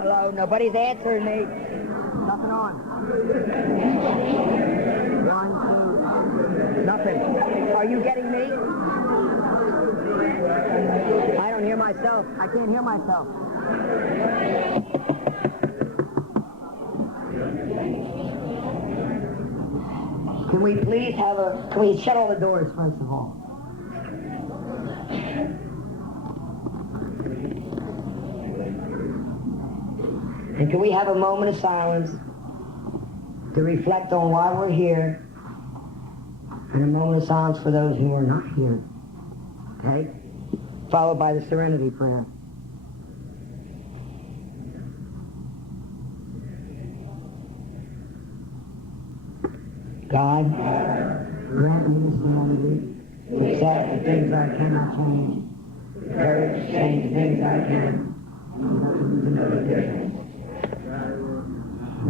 Hello. Nobody's answering me. Nothing on. 1, 2. Nothing. Are you getting me? I don't hear myself. I can't hear myself. Can we please can we shut all the doors first of all? And can we have a moment of silence to reflect on why we're here, and a moment of silence for those who are not here, okay? Followed by the serenity prayer. God, grant me the serenity to accept the things I cannot change, courage to change the things I can, and to know the difference.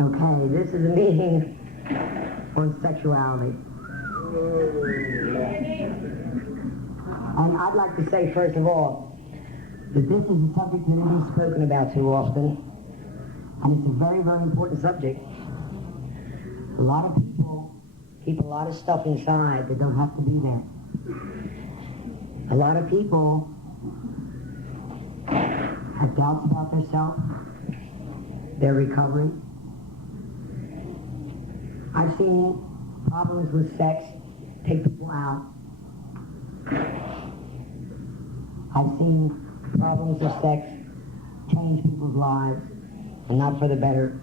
Okay, this is a meeting on sexuality. And I'd like to say, first of all, that this is a subject that isn't spoken about too often, and it's a very, very important subject. A lot of people keep a lot of stuff inside that don't have to be there. A lot of people have doubts about themselves, their recovery. I've seen problems with sex take people out. I've seen problems with sex change people's lives, and not for the better.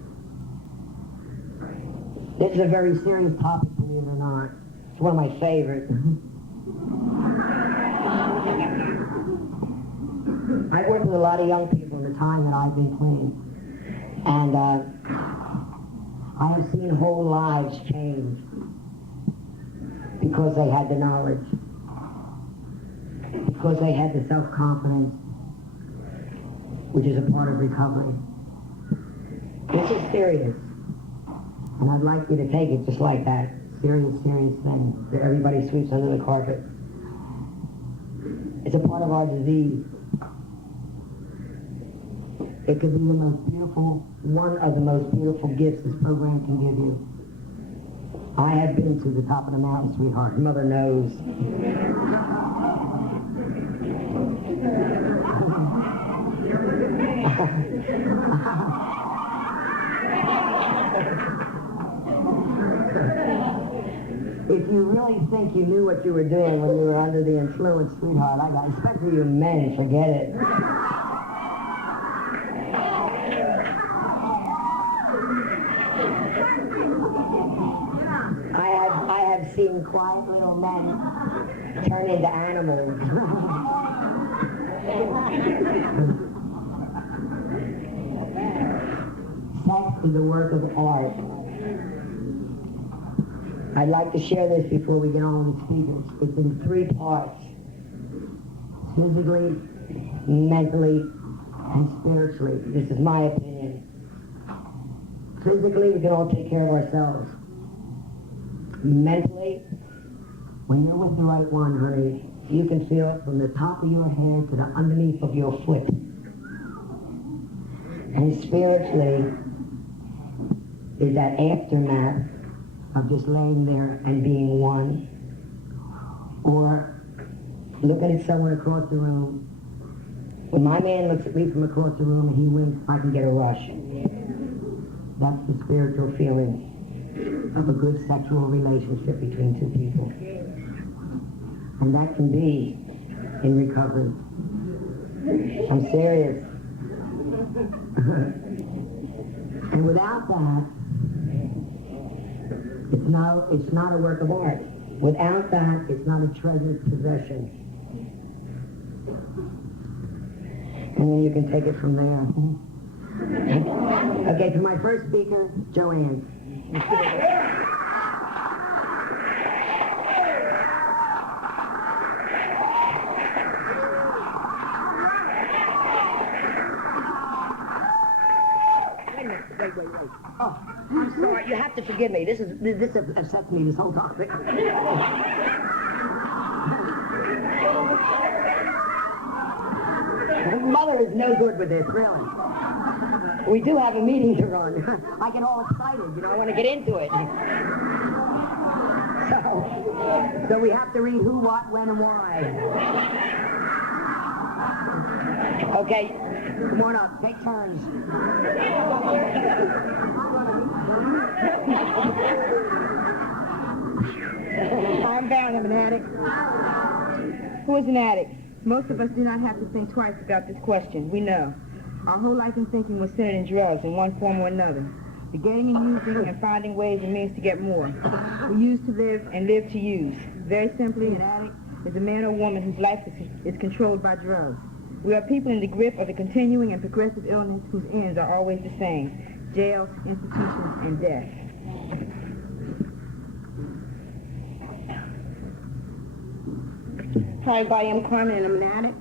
This is a very serious topic, believe it or not. It's one of my favorites. I've worked with a lot of young people in the time that I've been clean. And I have seen whole lives change because they had the knowledge, because they had the self-confidence, which is a part of recovery. This is serious. And I'd like you to take it just like that. Serious thing that everybody sweeps under the carpet. It's a part of our disease. It could be the most beautiful, one of the most beautiful gifts this program can give you. I have been to the top of the mountain, sweetheart. Mother knows. If you really think you knew what you were doing when you were under the influence, sweetheart, especially you men, forget it. I have seen quiet little men turn into animals. Sex is a work of art. I'd like to share this before we get on with the speakers. It's in 3 parts. Physically, mentally, and spiritually. This is my opinion. Physically, we can all take care of ourselves. Mentally, when you're with the right one, honey, you can feel it from the top of your head to the underneath of your foot. And spiritually, is that aftermath of just laying there and being one, or looking at someone across the room. When my man looks at me from across the room and he winks, I can get a rush. That's the spiritual feeling of a good sexual relationship between 2 people. And that can be in recovery. I'm serious. And without that, it's not a work of art. Without that, it's not a treasured possession. And then you can take it from there. Okay, for my first speaker, JoAnn. Wait. Oh, I'm sorry. You have to forgive me. This upsets me, this whole topic. no good with this, really. We do have a meeting to run. I get all excited, I want to get into it. So we have to read who, what, when, and why. Okay, come on up, take turns. I'm bound. I'm an addict. Who is an addict? Most of us do not have to think twice about this question. We know. Our whole life and thinking was centered in drugs in one form or another. The getting and using and finding ways and means to get more. We use to live and live to use. Very simply, an addict is a man or woman whose life is controlled by drugs. We are people in the grip of a continuing and progressive illness whose ends are always the same: jails, institutions, and death. Hi, everybody. I'm Carmen, and I'm an addict.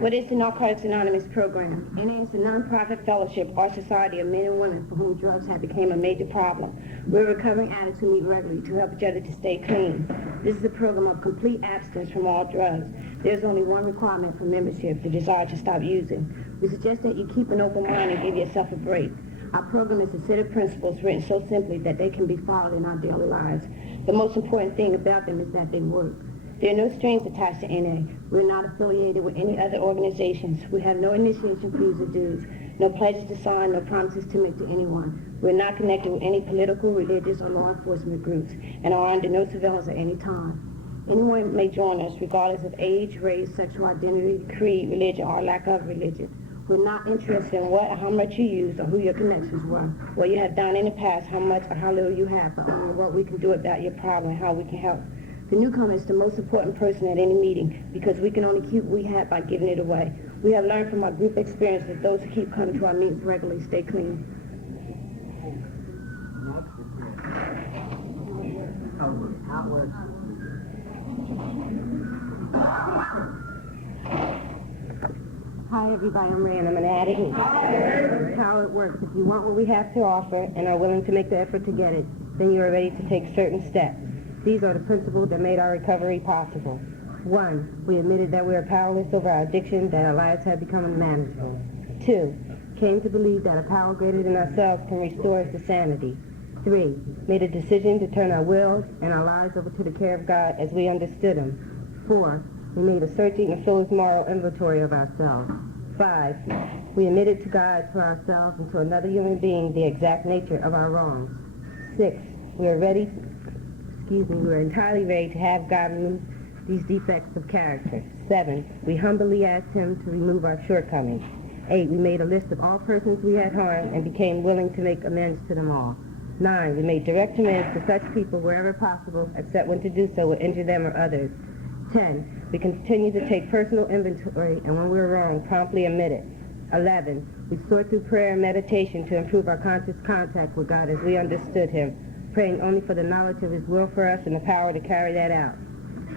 What is the Narcotics Anonymous program? NA is a non-profit fellowship or society of men and women for whom drugs have become a major problem. We're recovering addicts who meet regularly to help each other to stay clean. This is a program of complete abstinence from all drugs. There's only one requirement for membership: the desire to stop using. We suggest that you keep an open mind and give yourself a break. Our program is a set of principles written so simply that they can be followed in our daily lives. The most important thing about them is that they work. There are no strings attached to NA. We're not affiliated with any other organizations. We have no initiation fees or dues, no pledges to sign, no promises to make to anyone. We're not connected with any political, religious, or law enforcement groups, and are under no surveillance at any time. Anyone may join us regardless of age, race, sexual identity, creed, religion, or lack of religion. We're not interested in what or how much you use or who your connections were, what you have done in the past, how much or how little you have, but only what we can do about your problem and how we can help. The newcomer is the most important person at any meeting because we can only keep what we have by giving it away. We have learned from our group experience that those who keep coming to our meetings regularly stay clean. How it works. Hi, everybody. I'm Ray, and I'm an addict. This is how it works. If you want what we have to offer and are willing to make the effort to get it, then you are ready to take certain steps. These are the principles that made our recovery possible. 1, we admitted that we are powerless over our addiction, that our lives had become unmanageable. 2, came to believe that a power greater than ourselves can restore us to sanity. 3, made a decision to turn our will and our lives over to the care of God as we understood Him. 4, we made a searching and full moral inventory of ourselves. 5, we admitted to God, to ourselves, and to another human being the exact nature of our wrongs. 6, we were entirely ready to have God remove these defects of character. 7, we humbly asked Him to remove our shortcomings. 8, we made a list of all persons we had harmed and became willing to make amends to them all. 9, we made direct amends to such people wherever possible, except when to do so would injure them or others. 10, we continued to take personal inventory, and when we were wrong, promptly admit it. 11, we sought through prayer and meditation to improve our conscious contact with God as we understood Him, praying only for the knowledge of His will for us and the power to carry that out.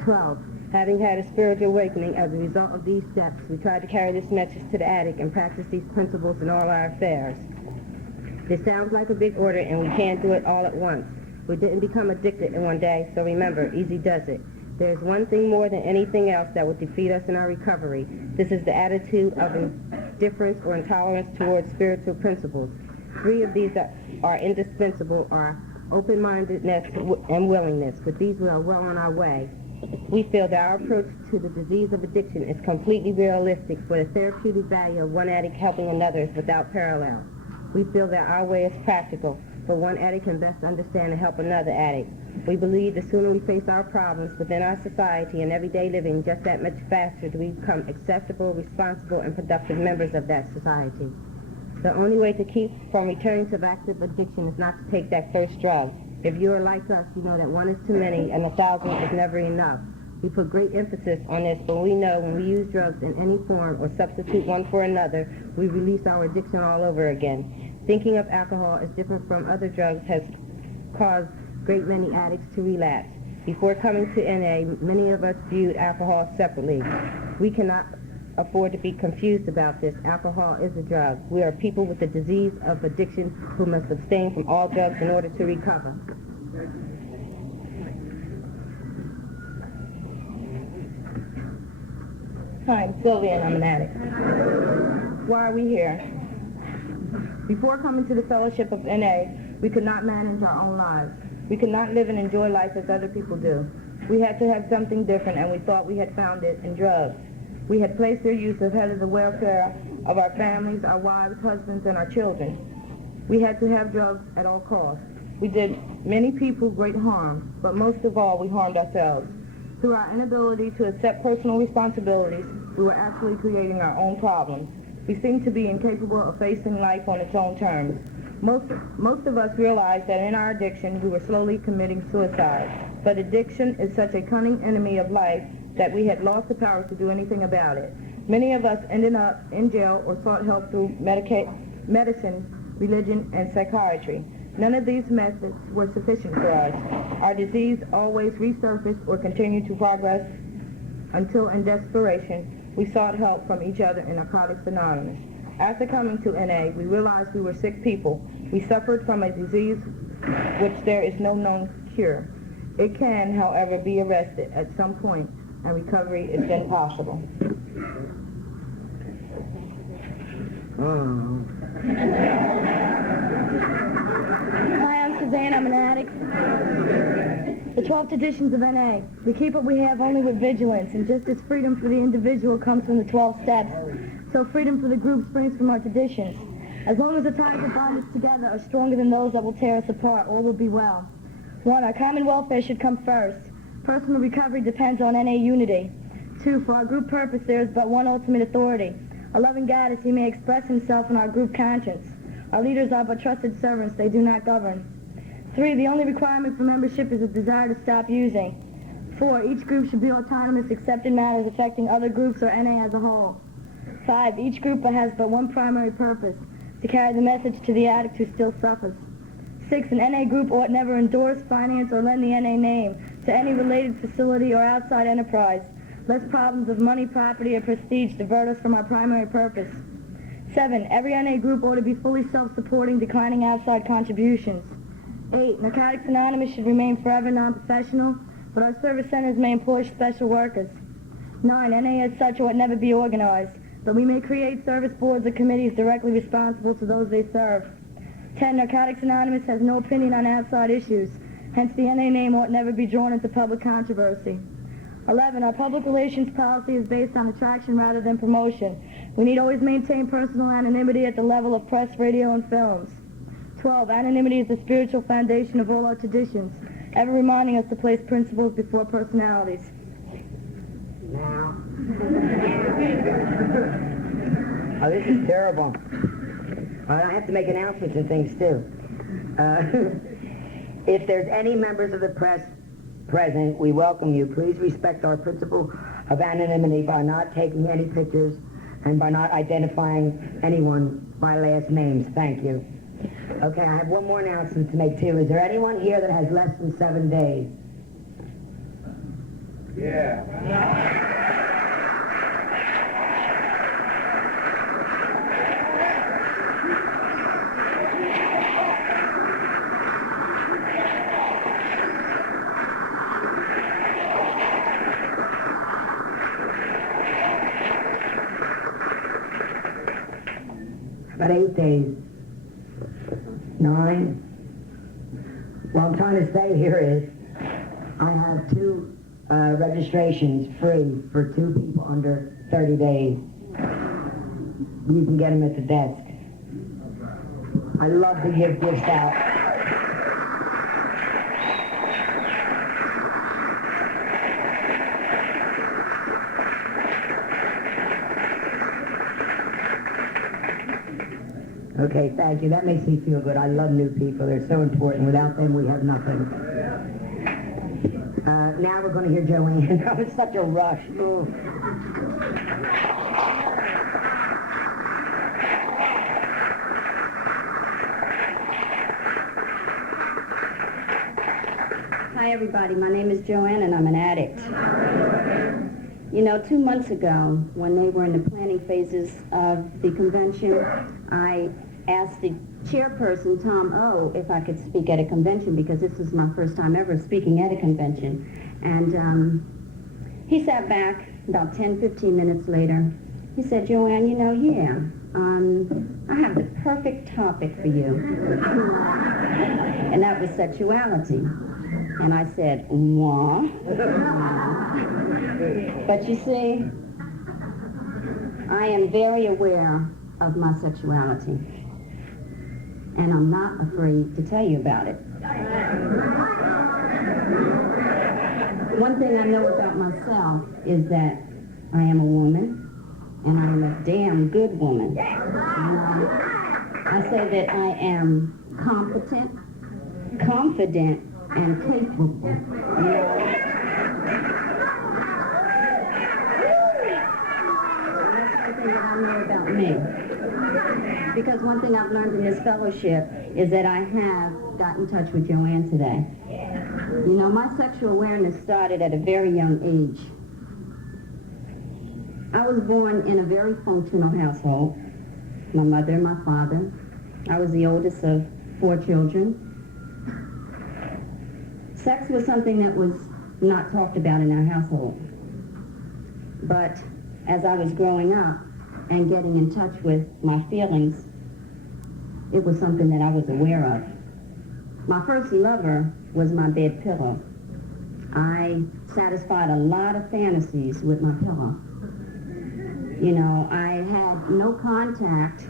12, having had a spiritual awakening as a result of these steps, we tried to carry this message to the addict and practice these principles in all our affairs. This sounds like a big order, and we can't do it all at once. We didn't become addicted in one day, so remember, easy does it. There's one thing more than anything else that would defeat us in our recovery. This is the attitude of indifference or intolerance towards spiritual principles. 3 of these are indispensable, are open-mindedness and willingness. With these, we are well on our way. We feel that our approach to the disease of addiction is completely realistic, for the therapeutic value of one addict helping another is without parallel. We feel that our way is practical, for one addict can best understand and help another addict. We believe the sooner we face our problems within our society and everyday living, just that much faster do we become acceptable, responsible, and productive members of that society. The only way to keep from returning to active addiction is not to take that first drug. If you are like us, you know that 1 is too many and 1,000 is never enough. We put great emphasis on this, but we know when we use drugs in any form or substitute one for another, we release our addiction all over again. Thinking of alcohol as different from other drugs has caused great many addicts to relapse. Before coming to NA, many of us viewed alcohol separately. We cannot afford to be confused about this. Alcohol is a drug. We are people with the disease of addiction who must abstain from all drugs in order to recover. Hi, I'm Sylvia and I'm an addict. Why are we here? Before coming to the fellowship of NA, we could not manage our own lives. We could not live and enjoy life as other people do. We had to have something different, and we thought we had found it in drugs. We had placed their use ahead of the welfare of our families, our wives, husbands, and our children. We had to have drugs at all costs. We did many people great harm, but most of all, we harmed ourselves. Through our inability to accept personal responsibilities, we were actually creating our own problems. We seemed to be incapable of facing life on its own terms. Most of us realized that in our addiction, we were slowly committing suicide. But addiction is such a cunning enemy of life that we had lost the power to do anything about it. Many of us ended up in jail or sought help through medicine, religion, and psychiatry. None of these methods were sufficient for us. Our disease always resurfaced or continued to progress until in desperation, we sought help from each other in Narcotics Anonymous. After coming to NA, we realized we were sick people. We suffered from a disease which there is no known cure. It can, however, be arrested at some point, and recovery is then possible. Hi, I'm Suzanne. I'm an addict. The 12 traditions of NA. We keep what we have only with vigilance, and just as freedom for the individual comes from the 12 steps, so freedom for the group springs from our traditions. As long as the ties that bind us together are stronger than those that will tear us apart, all will be well. 1. Our common welfare should come first. Personal recovery depends on NA unity. 2. For our group purpose, there is but one ultimate authority. A loving God, as he may express himself in our group conscience. Our leaders are but trusted servants, they do not govern. 3. The only requirement for membership is a desire to stop using. 4. Each group should be autonomous except in matters affecting other groups or NA as a whole. 5. Each group has but one primary purpose, to carry the message to the addict who still suffers. 6. An NA group ought never endorse, finance, or lend the NA name to any related facility or outside enterprise, lest problems of money, property, or prestige divert us from our primary purpose. 7. Every NA group ought to be fully self-supporting, declining outside contributions. 8. Narcotics Anonymous should remain forever non-professional, but our service centers may employ special workers. 9. NA as such ought never be organized, but we may create service boards or committees directly responsible to those they serve. 10. Narcotics Anonymous has no opinion on outside issues, hence the NA name ought never be drawn into public controversy. 11. Our public relations policy is based on attraction rather than promotion. We need always maintain personal anonymity at the level of press, radio, and films. 12. Anonymity is the spiritual foundation of all our traditions, ever reminding us to place principles before personalities. Now. Oh, this is terrible. I have to make announcements and things, too. If there's any members of the press present, we welcome you. Please respect our principle of anonymity by not taking any pictures and by not identifying anyone by last names. Thank you. Okay, I have one more announcement to make, too. Is there anyone here that has less than 7 days? Yeah. About 8 days. 9. What I'm trying to say here is I have 2 registrations free for 2 people under 30 days. You can get them at the desk. I love to give gifts out. Okay, thank you. That makes me feel good. I love new people. They're so important. Without them, we have nothing. Now we're going to hear JoAnn. That was such a rush. Ooh. Hi, everybody. My name is JoAnn, and I'm an addict. You know, 2 months ago, when they were in the planning phases of the convention, I asked the chairperson, Tom O., if I could speak at a convention, because this was my first time ever speaking at a convention. And he sat back about 10, 15 minutes later, he said, JoAnn, you know, I have the perfect topic for you. And that was sexuality. And I said, what? But you see, I am very aware of my sexuality. And I'm not afraid to tell you about it. One thing I know about myself is that I am a woman, and I am a damn good woman. I say that I am competent, confident, and capable. That's one thing that I know about me. Because one thing I've learned in this fellowship is that I have got in touch with JoAnn today. You know, my sexual awareness started at a very young age. I was born in a very functional household. My mother and my father. I was the oldest of 4 children. Sex was something that was not talked about in our household. But as I was growing up and getting in touch with my feelings, it was something that I was aware of. My first lover was my bed pillow. I satisfied a lot of fantasies with my pillow. You know, I had no contact,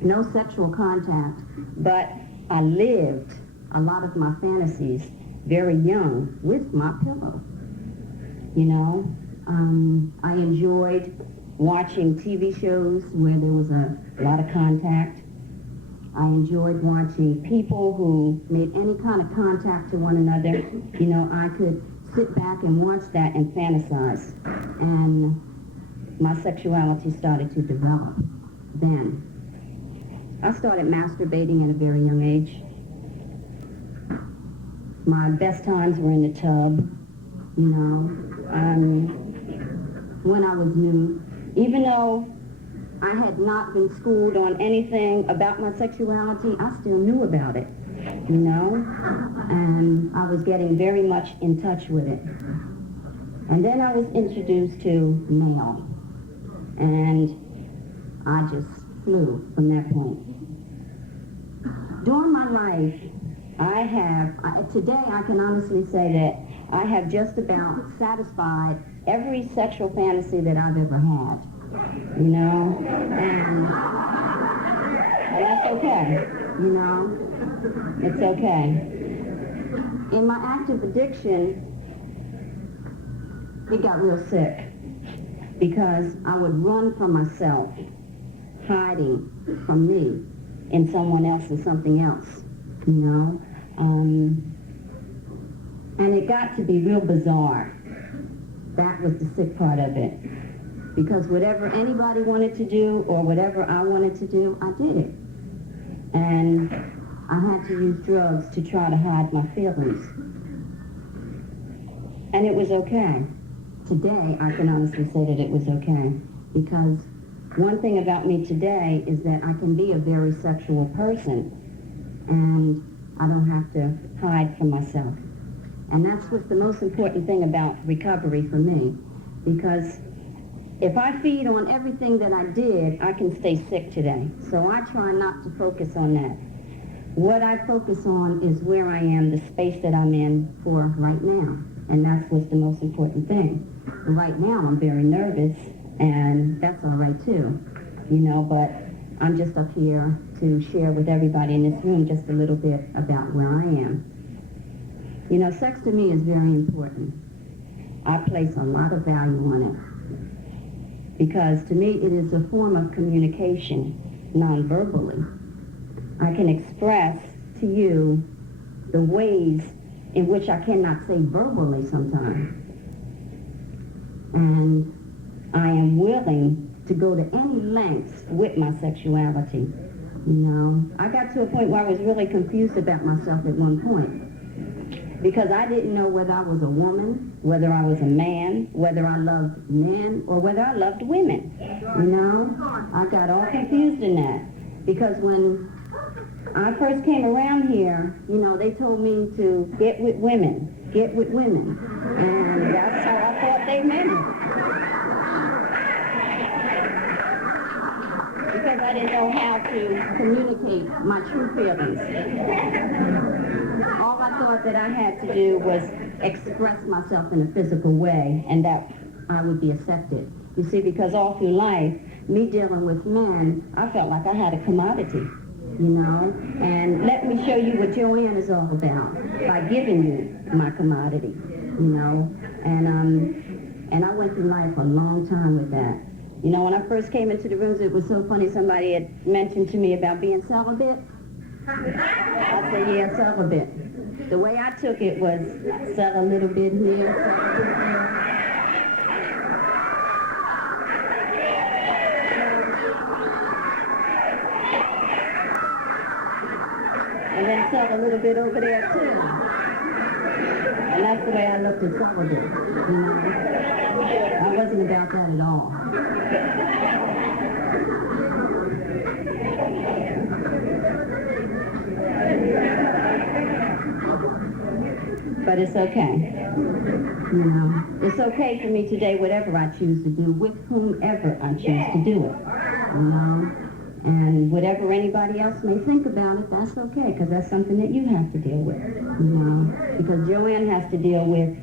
no sexual contact, but I lived a lot of my fantasies very young with my pillow. You know, I enjoyed watching TV shows where there was a lot of contact. I enjoyed watching people who made any kind of contact to one another. You know, I could sit back and watch that and fantasize. And my sexuality started to develop then. I started masturbating at a very young age. My best times were in the tub, you know, when I was new. Even though I had not been schooled on anything about my sexuality, I still knew about it, you know, and I was getting very much in touch with it. And then I was introduced to male, and I just flew from that point. During my life, today I can honestly say that I have just about satisfied every sexual fantasy that I've ever had, you know, and that's okay, you know, it's okay. In my active addiction, it got real sick because I would run from myself, hiding from me in someone else and something else, you know, and it got to be real bizarre. That was the sick part of it. Because whatever anybody wanted to do or whatever I wanted to do, I did it. And I had to use drugs to try to hide my feelings. And it was okay. Today, I can honestly say that it was okay. Because one thing about me today is that I can be a very sexual person. And I don't have to hide from myself. And that's what's the most important thing about recovery for me. Because if I feed on everything that I did, I can stay sick today. So I try not to focus on that. What I focus on is where I am, the space that I'm in for right now. And that's what's the most important thing. Right now, I'm very nervous, and that's all right too. You know, but I'm just up here to share with everybody in this room just a little bit about where I am. You know, sex to me is very important. I place a lot of value on it. Because to me, it is a form of communication, non-verbally. I can express to you the ways in which I cannot say verbally sometimes. And I am willing to go to any lengths with my sexuality. You know, I got to a point where I was really confused about myself at one point. Because I didn't know whether I was a woman, whether I was a man, whether I loved men, or whether I loved women. You know, I got all confused in that. Because when I first came around here, you know, they told me to get with women. get with women. And that's how I thought they meant it. Because I didn't know how to communicate my true feelings. All I thought that I had to do was express myself in a physical way, and that I would be accepted. You see, because all through life, me dealing with men, I felt like I had a commodity, you know? And let me show you what JoAnn is all about, by giving you my commodity, you know? And I went through life a long time with that. You know, when I first came into the rooms, it was so funny, somebody had mentioned to me about being celibate. I said, yeah, celibate. The way I took it was sell a little bit here, sell a little bit there. And then sell a little bit over there, too. And that's the way I looked at celibate, you know. I wasn't about that at all. But it's okay. You know, it's okay for me today, whatever I choose to do, with whomever I choose to do it. You know, and whatever anybody else may think about it, that's okay, because that's something that you have to deal with. You know, because JoAnn has to deal with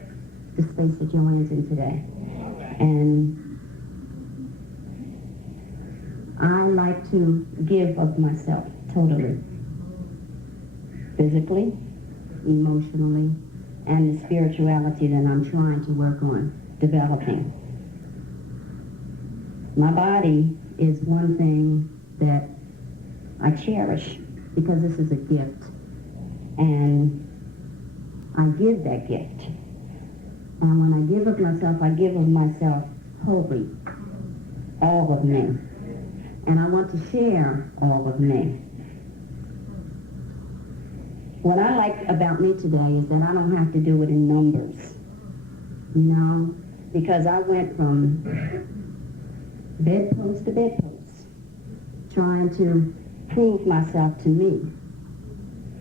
the space that JoAnn's in today. And I like to give of myself totally, physically, emotionally, and the spirituality that I'm trying to work on developing. My body is one thing that I cherish because this is a gift, and I give that gift. And when I give of myself, I give of myself wholly, all of me. And I want to share all of me. What I like about me today is that I don't have to do it in numbers, you know, because I went from bedpost to bedpost, trying to prove myself to me,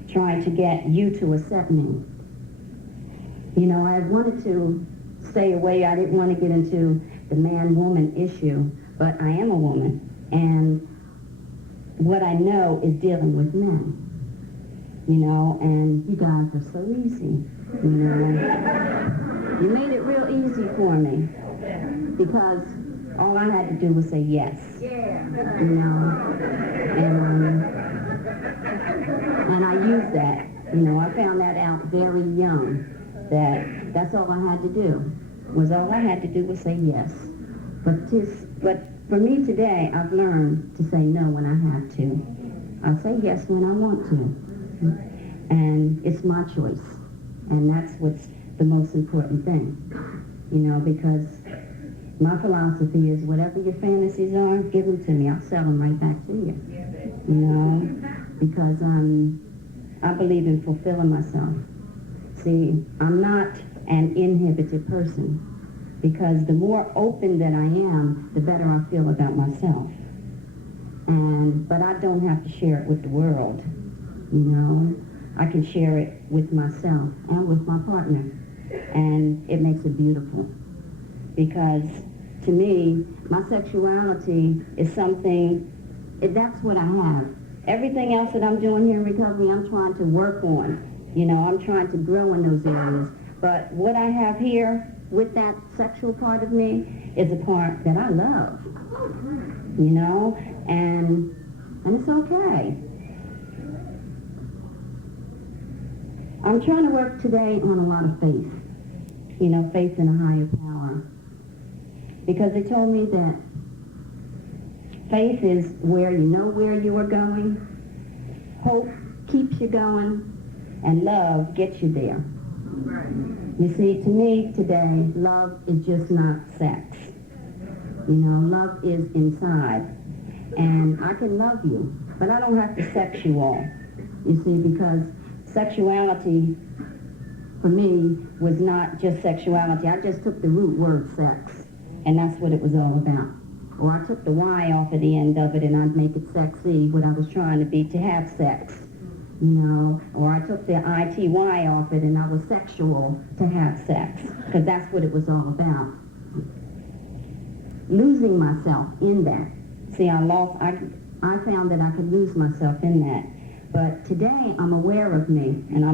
trying to get you to accept me. You know, I wanted to stay away. I didn't want to get into the man-woman issue, but I am a woman, and what I know is dealing with men. You know, and you guys are so easy, you know. You made it real easy for me, because all I had to do was say yes, you know, and I used that, you know. I found that out very young, that's all I had to do, was say yes. But for me today, I've learned to say no when I have to. I'll say yes when I want to. And it's my choice. And that's what's the most important thing. You know, because my philosophy is whatever your fantasies are, give them to me. I'll sell them right back to you. You know, because I believe in fulfilling myself. See, I'm not an inhibited person, because the more open that I am, the better I feel about myself. But I don't have to share it with the world. You know, I can share it with myself and with my partner, and it makes it beautiful. Because to me, my sexuality is something, that's what I have. Everything else that I'm doing here in recovery, I'm trying to work on. You know, I'm trying to grow in those areas. But what I have here with that sexual part of me is a part that I love. You know, and it's okay. I'm trying to work today on a lot of faith, you know, faith in a higher power. Because they told me that faith is where you know where you are going, hope keeps you going, and love gets you there. You see, to me today, love is just not sex. You know, love is inside. And I can love you, but I don't have to sex you all. You see, because sexuality, for me, was not just sexuality. I just took the root word sex, and that's what it was all about. Or I took the Y off of the end of it, and I'd make it sexy, what I was trying to be, to have sex. you know, or I took the ITY off it and I was sexual to have sex, because that's what it was all about. Losing myself in that. See, I found that I could lose myself in that. But today I'm aware of me, and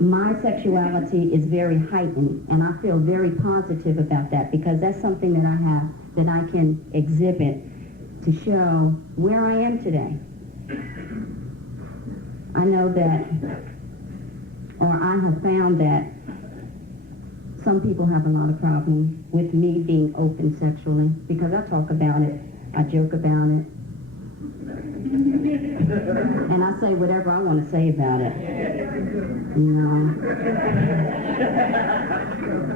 my sexuality is very heightened, and I feel very positive about that, because that's something that I have that I can exhibit to show where I am today. I know that, or I have found that some people have a lot of problems with me being open sexually, because I talk about it, I joke about it, and I say whatever I want to say about it, you know,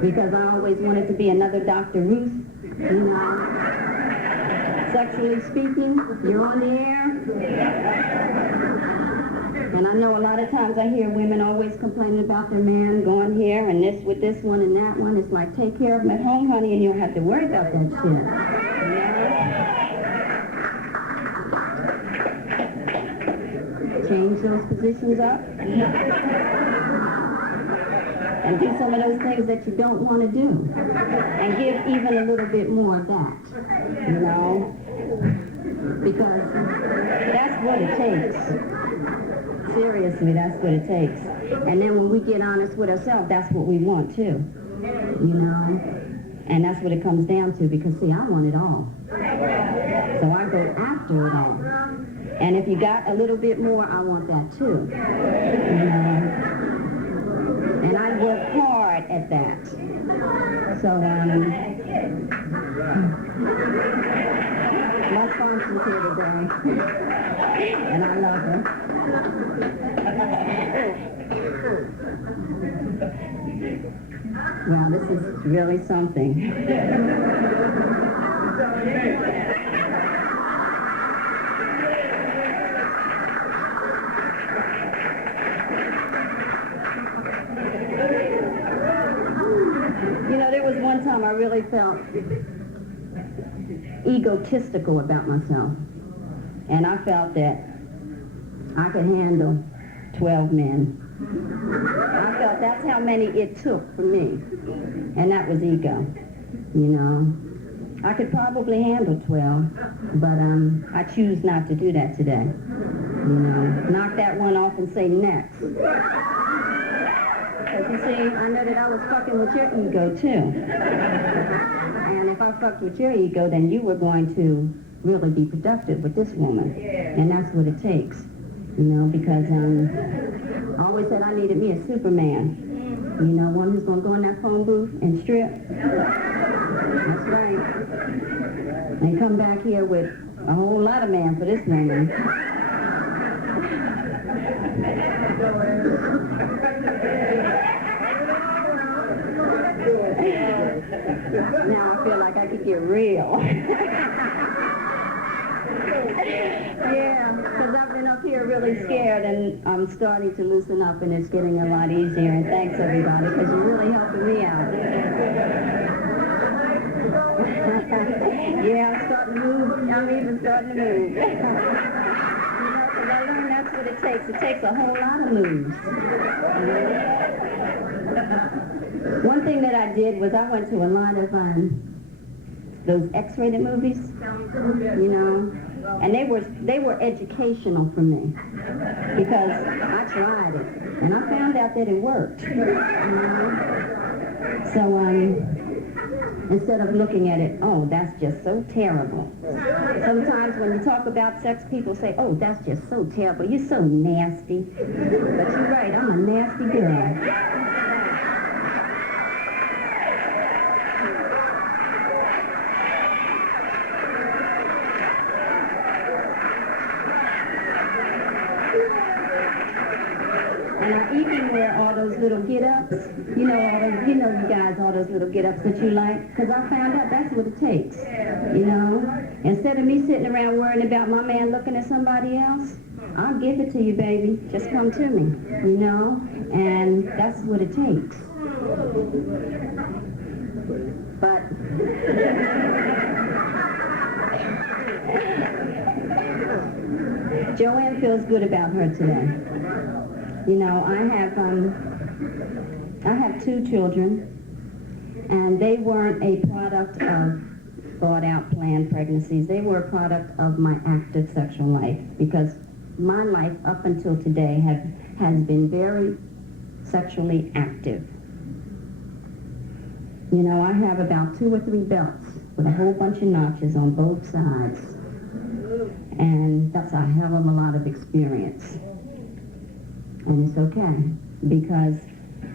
because I always wanted to be another Dr. Ruth, you know. Sexually speaking, you're on the air. And I know a lot of times I hear women always complaining about their man going here and this with this one and that one. It's like, take care of them at home, honey, and you don't have to worry about that shit. You know? Change those positions up. And do some of those things that you don't want to do. And give even a little bit more of that. You know? Because that's what it takes. Seriously, that's what it takes. And then when we get honest with ourselves, that's what we want too. You know? And that's what it comes down to, because see, I want it all. So I go after it all. And if you got a little bit more, I want that too. You know? And I work hard at that. So, my sponsor's here today, and I love her. Wow, this is really something. You know, there was one time I really felt egotistical about myself. And I felt that I could handle 12 men. I felt that's how many it took for me. And that was ego, you know. I could probably handle 12, but I choose not to do that today. You know, knock that one off and say next. Because you see, I know that I was fucking with your ego too. And if I fucked with your ego, then you were going to really be productive with this woman. And that's what it takes. You know, because I always said I needed me a Superman. You know, one who's going to go in that phone booth and strip. That's right. And come back here with a whole lot of man for this woman. Now I feel like I could get real. Yeah, because I've been up here really scared, and I'm starting to loosen up, and it's getting a lot easier. And thanks, everybody, because you're really helping me out. Yeah, I'm starting to move. I'm even starting to move. You know, because I learned that's what it takes. It takes a whole lot of moves. One thing that I did was I went to a lot of those X-rated movies, you know, and they were educational for me, because I tried it and I found out that it worked. You know? So instead of looking at it, oh, that's just so terrible. Sometimes when you talk about sex, people say, oh, that's just so terrible. You're so nasty. But you're right, I'm a nasty girl. And I even wear all those little get-ups, you know, you guys, all those little get-ups that you like, because I found out that's what it takes, you know. Instead of me sitting around worrying about my man looking at somebody else, I'll give it to you, baby. Just come to me, you know, and that's what it takes. But JoAnn feels good about her today. You know, I have 2 children, and they weren't a product of thought-out planned pregnancies. They were a product of my active sexual life, because my life up until today has been very sexually active. You know, I have about 2 or 3 belts with a whole bunch of notches on both sides. And that's a hell of a lot of experience. And it's okay, because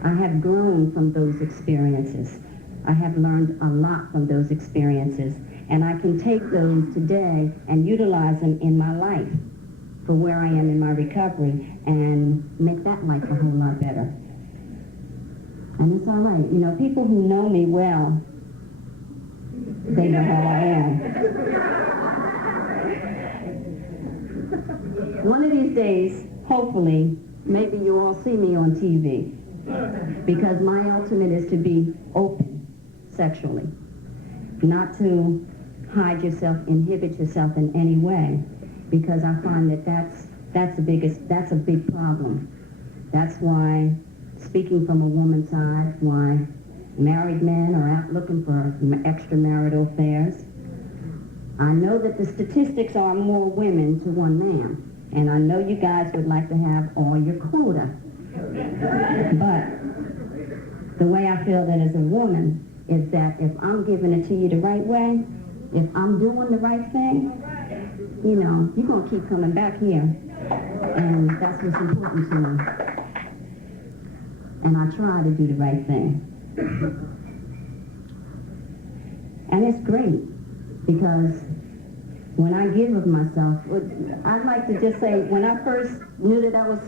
I have grown from those experiences. I have learned a lot from those experiences. And I can take those today and utilize them in my life for where I am in my recovery and make that life a whole lot better. And it's all right. You know, people who know me well, they know how I am. One of these days, hopefully, maybe you all see me on TV, because my ultimate is to be open sexually, not to hide yourself, inhibit yourself in any way, because I find that that's a big problem. That's why, speaking from a woman's side, why married men are out looking for extramarital affairs. I know that the statistics are more women to one man, and I know you guys would like to have all your quota. But the way I feel that as a woman is that if I'm giving it to you the right way, if I'm doing the right thing, you know, you're going to keep coming back here. And that's what's important to me. And I try to do the right thing. And it's great, because when I give of myself, I'd like to just say, when I first knew that I was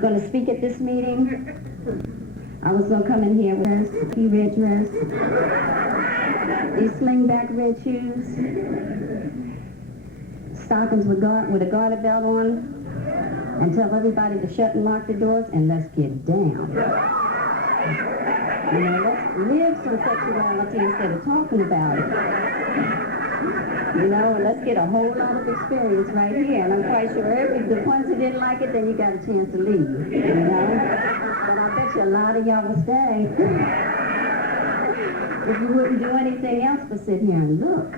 going to speak at this meeting, I was going to come in here with a key red dress, these sling-back red shoes, stockings with a garter belt on, and tell everybody to shut and lock the doors, and let's get down. You know, let's live some sexuality instead of talking about it. You know, and let's get a whole lot of experience right here. And I'm quite sure the ones who didn't like it, then you got a chance to leave, you know? But I bet you a lot of y'all will stay. If you wouldn't do anything else but sit here and look.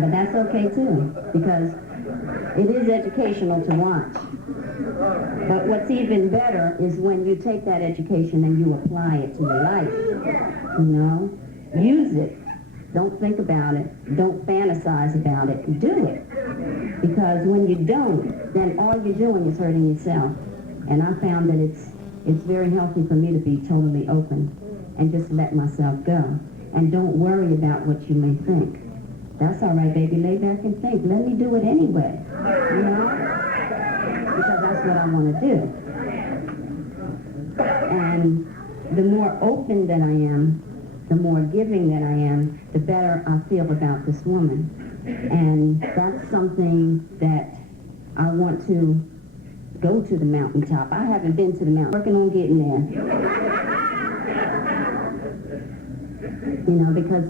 But that's okay too, because it is educational to watch. But what's even better is when you take that education and you apply it to your life. You know? Use it. Don't think about it. Don't fantasize about it. Do it. Because when you don't, then all you're doing is hurting yourself. And I found that it's very healthy for me to be totally open and just let myself go. And don't worry about what you may think. That's all right, baby. Lay back and think. Let me do it anyway. You know? Because that's what I want to do. And the more open that I am, the more giving that I am, the better I feel about this woman. And that's something that I want to go to the mountaintop. I haven't been to the mountain. Working on getting there. You know, because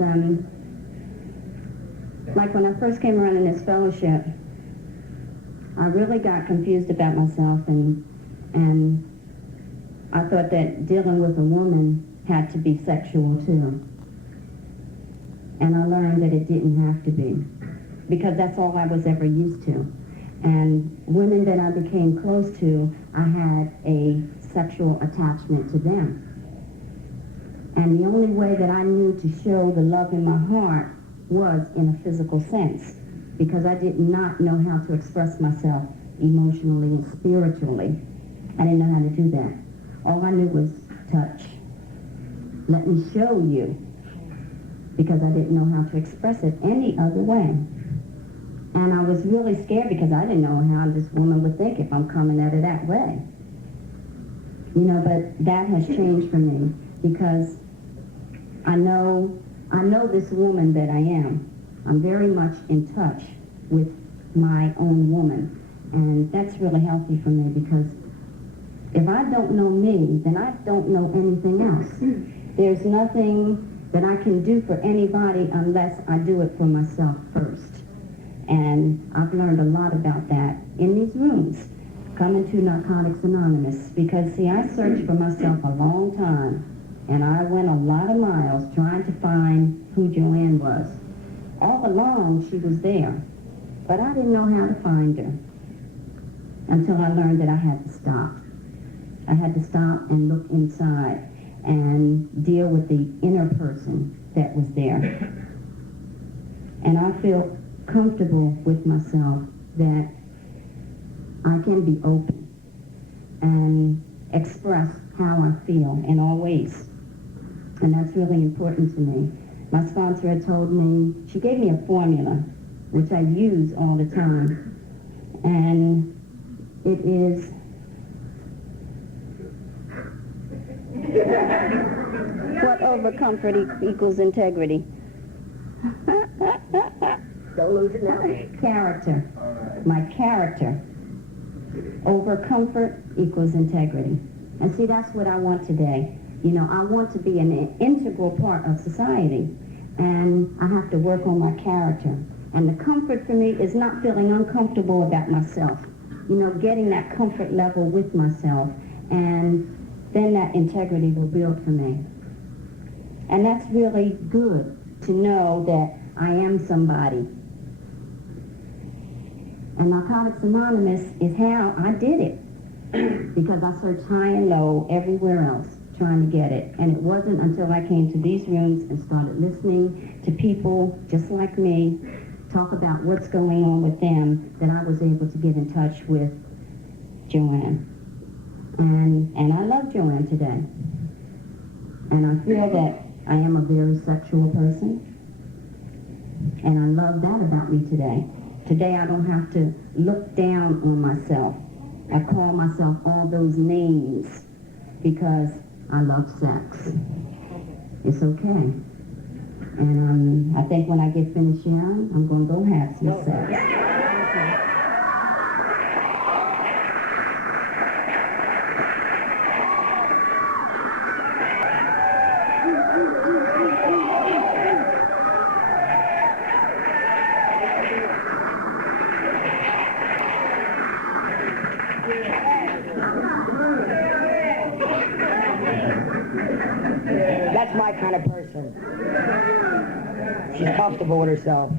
like when I first came around in this fellowship, I really got confused about myself, and I thought that dealing with a woman had to be sexual too. And I learned that it didn't have to be, because that's all I was ever used to. And women that I became close to, I had a sexual attachment to them. And the only way that I knew to show the love in my heart was in a physical sense, because I did not know how to express myself emotionally and spiritually. I didn't know how to do that. All I knew was touch. Let me show you, because I didn't know how to express it any other way. And I was really scared, because I didn't know how this woman would think if I'm coming at her that way. You know, but that has changed for me, because I know this woman that I am. I'm very much in touch with my own woman. And that's really healthy for me, because if I don't know me, then I don't know anything else. There's nothing that I can do for anybody unless I do it for myself first. And I've learned a lot about that in these rooms, coming to Narcotics Anonymous, because, see, I searched for myself a long time, and I went a lot of miles trying to find who JoAnn was. All along, she was there, but I didn't know how to find her until I learned that I had to stop. I had to stop and look inside and deal with the inner person that was there. And I feel comfortable with myself that I can be open and express how I feel in all ways. And that's really important to me. My sponsor had told me, she gave me a formula, which I use all the time. And it is, what over comfort equals integrity? Don't lose it now. Character. My character over comfort equals integrity. And see, that's what I want today. You know, I want to be an integral part of society, and I have to work on my character. And the comfort for me is not feeling uncomfortable about myself. You know, getting that comfort level with myself, and then that integrity will build for me. And that's really good to know that I am somebody. And Narcotics Anonymous is how I did it. Because I searched high and low everywhere else trying to get it. And it wasn't until I came to these rooms and started listening to people just like me talk about what's going on with them that I was able to get in touch with JoAnn. And I love JoAnn today. And I feel that I am a very sexual person. And I love that about me today. Today I don't have to look down on myself. I call myself all those names because I love sex. It's okay. And I think when I get finished sharing, I'm going to go have some sex. That's my kind of person. She's comfortable with herself.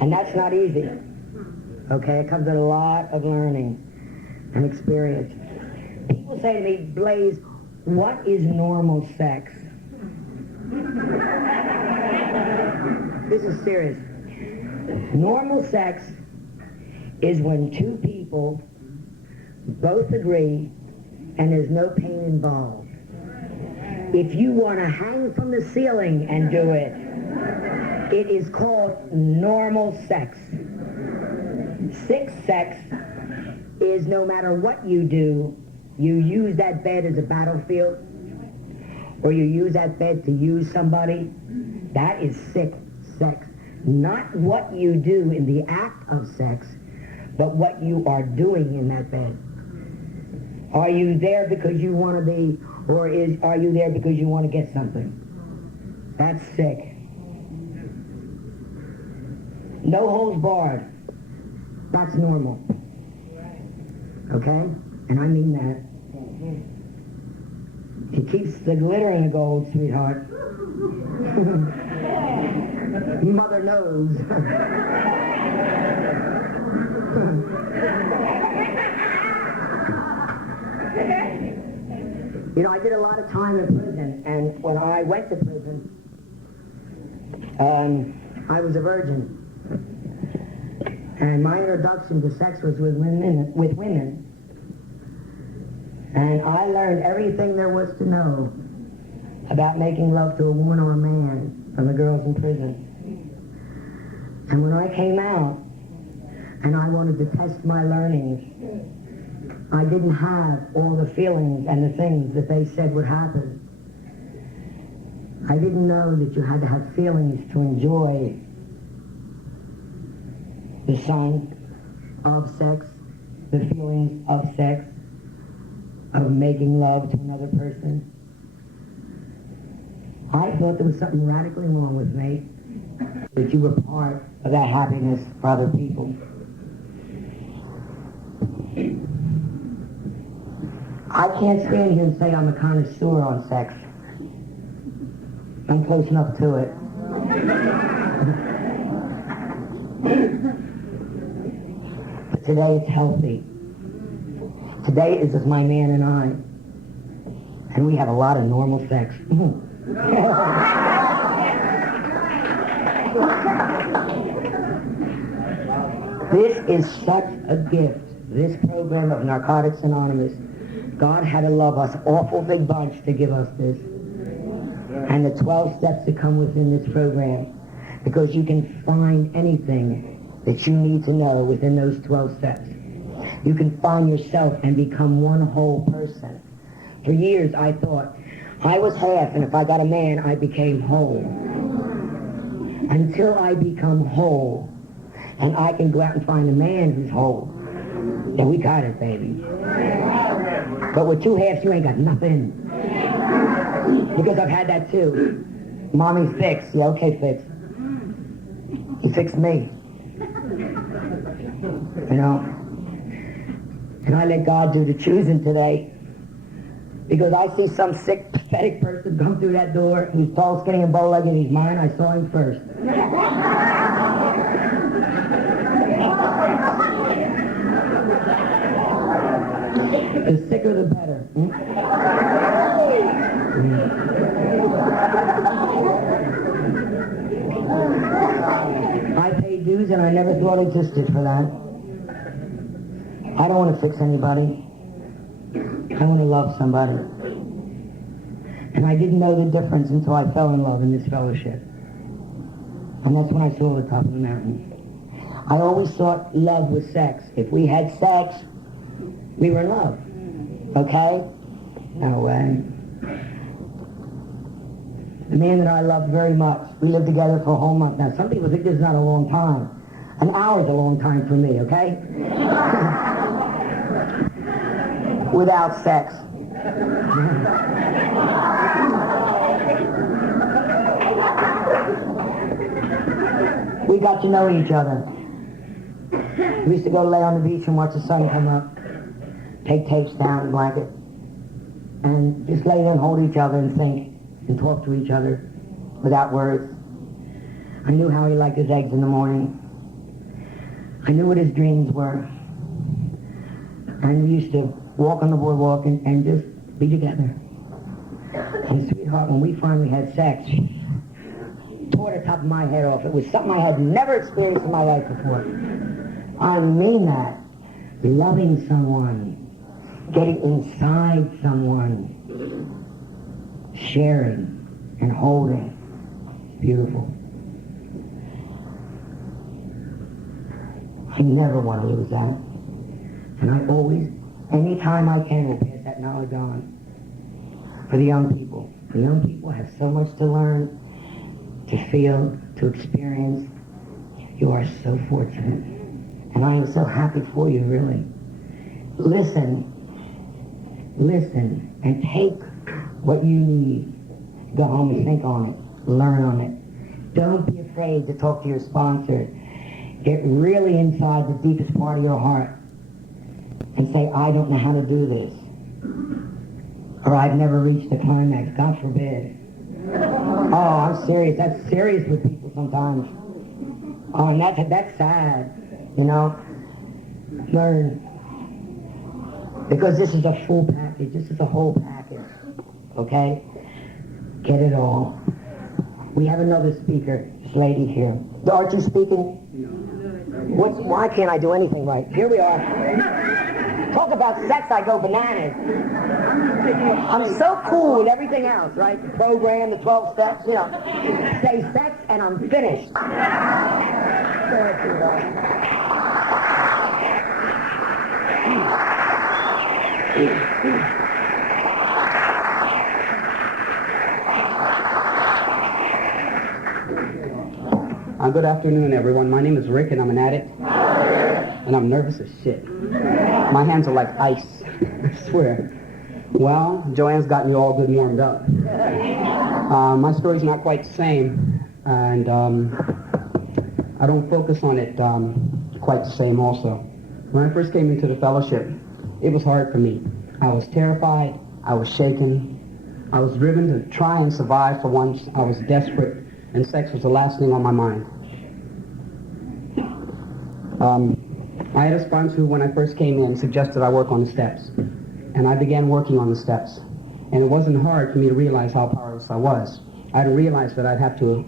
And that's not easy. Okay, it comes with a lot of learning and experience. People say to me, Blaze, what is normal sex? This is serious. Normal sex is when two people both agree and there's no pain involved. If you want to hang from the ceiling and do it, it is called normal sex. Sick sex is no matter what you do, you use that bed as a battlefield, or you use that bed to use somebody. That is sick sex. Not what you do in the act of sex, but what you are doing in that bed. Are you there because you want to be, or are you there because you want to get something? That's sick. No holds barred. That's normal. Okay? And I mean that. She keeps the glitter in the gold, sweetheart. Mother knows. You know, I did a lot of time in prison, and when I went to prison, I was a virgin. And my introduction to sex was with women. And I learned everything there was to know about making love to a woman or a man from the girls in prison. And when I came out, and I wanted to test my learnings, I didn't have all the feelings and the things that they said would happen. I didn't know that you had to have feelings to enjoy the song of sex, the feelings of sex, of making love to another person. I thought there was something radically wrong with me. that you were part of that happiness for other people. I can't stand here and say I'm a connoisseur on sex. I'm close enough to it. But today it's healthy. Today is just my man and I. And we have a lot of normal sex. This is such a gift, this program of Narcotics Anonymous. God had to love us awful big bunch to give us this. And the 12 steps that come within this program. Because you can find anything that you need to know within those 12 steps. You can find yourself and become one whole person. For years I thought I was half, and if I got a man, I became whole. Until I become whole, and I can go out and find a man who's whole, then we got it, baby. But with two halves, you ain't got nothing. Because I've had that too. Mommy fix. Yeah, okay, fix. He fixed me. You know? And I let God do the choosing today. Because I see some sick, pathetic person come through that door. He's tall, skinny, and bow-legged, and he's mine. I saw him first. The sicker, the better. I paid dues, and I never thought existed for that. I don't want to fix anybody. I want to love somebody. And I didn't know the difference until I fell in love in this fellowship. And that's when I saw the top of the mountain. I always thought love was sex. If we had sex, we were in love. Okay? No way. The man that I loved very much, we lived together for a whole month. Now, some people think this is not a long time. An hour's a long time for me, okay? Without sex. We got to know each other. We used to go lay on the beach and watch the sun come up, take tapes down and blanket, and just lay there and hold each other and think and talk to each other without words. I knew how he liked his eggs in the morning. I knew what his dreams were. And we used to walk on the boardwalk and just be together. And sweetheart, when we finally had sex, tore the top of my head off. It was something I had never experienced in my life before. I mean that. Loving someone, getting inside someone, sharing and holding. Beautiful. I never want to lose that. And I always, anytime I can, will pass that knowledge on. For the young people. The young people have so much to learn, to feel, to experience. You are so fortunate. And I am so happy for you, really. Listen, and take what you need. Go home and think on it. Learn on it. Don't be afraid to talk to your sponsor. Get really inside the deepest part of your heart and say, I don't know how to do this. Or I've never reached the climax. God forbid. Oh, I'm serious. That's serious with people sometimes. Oh, and that's sad. You know? Learn. Because this is a full package. This is a whole package. Okay? Get it all. We have another speaker. This lady here. Aren't you speaking? Why can't I do anything right? Here we are. Talk about sex, I go bananas. I'm so cool with everything else, right? The program, the 12 steps, you know. Say sex and I'm finished. Good afternoon, everyone. My name is Rick, and I'm an addict. And I'm nervous as shit. My hands are like ice. I swear. Well, JoAnn's got me all good and warmed up. My story's not quite the same. And I don't focus on it quite the same also. When I first came into the fellowship, it was hard for me. I was terrified. I was shaken. I was driven to try and survive for once. I was desperate, and sex was the last thing on my mind. I had a sponsor who, when I first came in, suggested I work on the steps. And I began working on the steps. And it wasn't hard for me to realize how powerless I was. I realized that I'd have to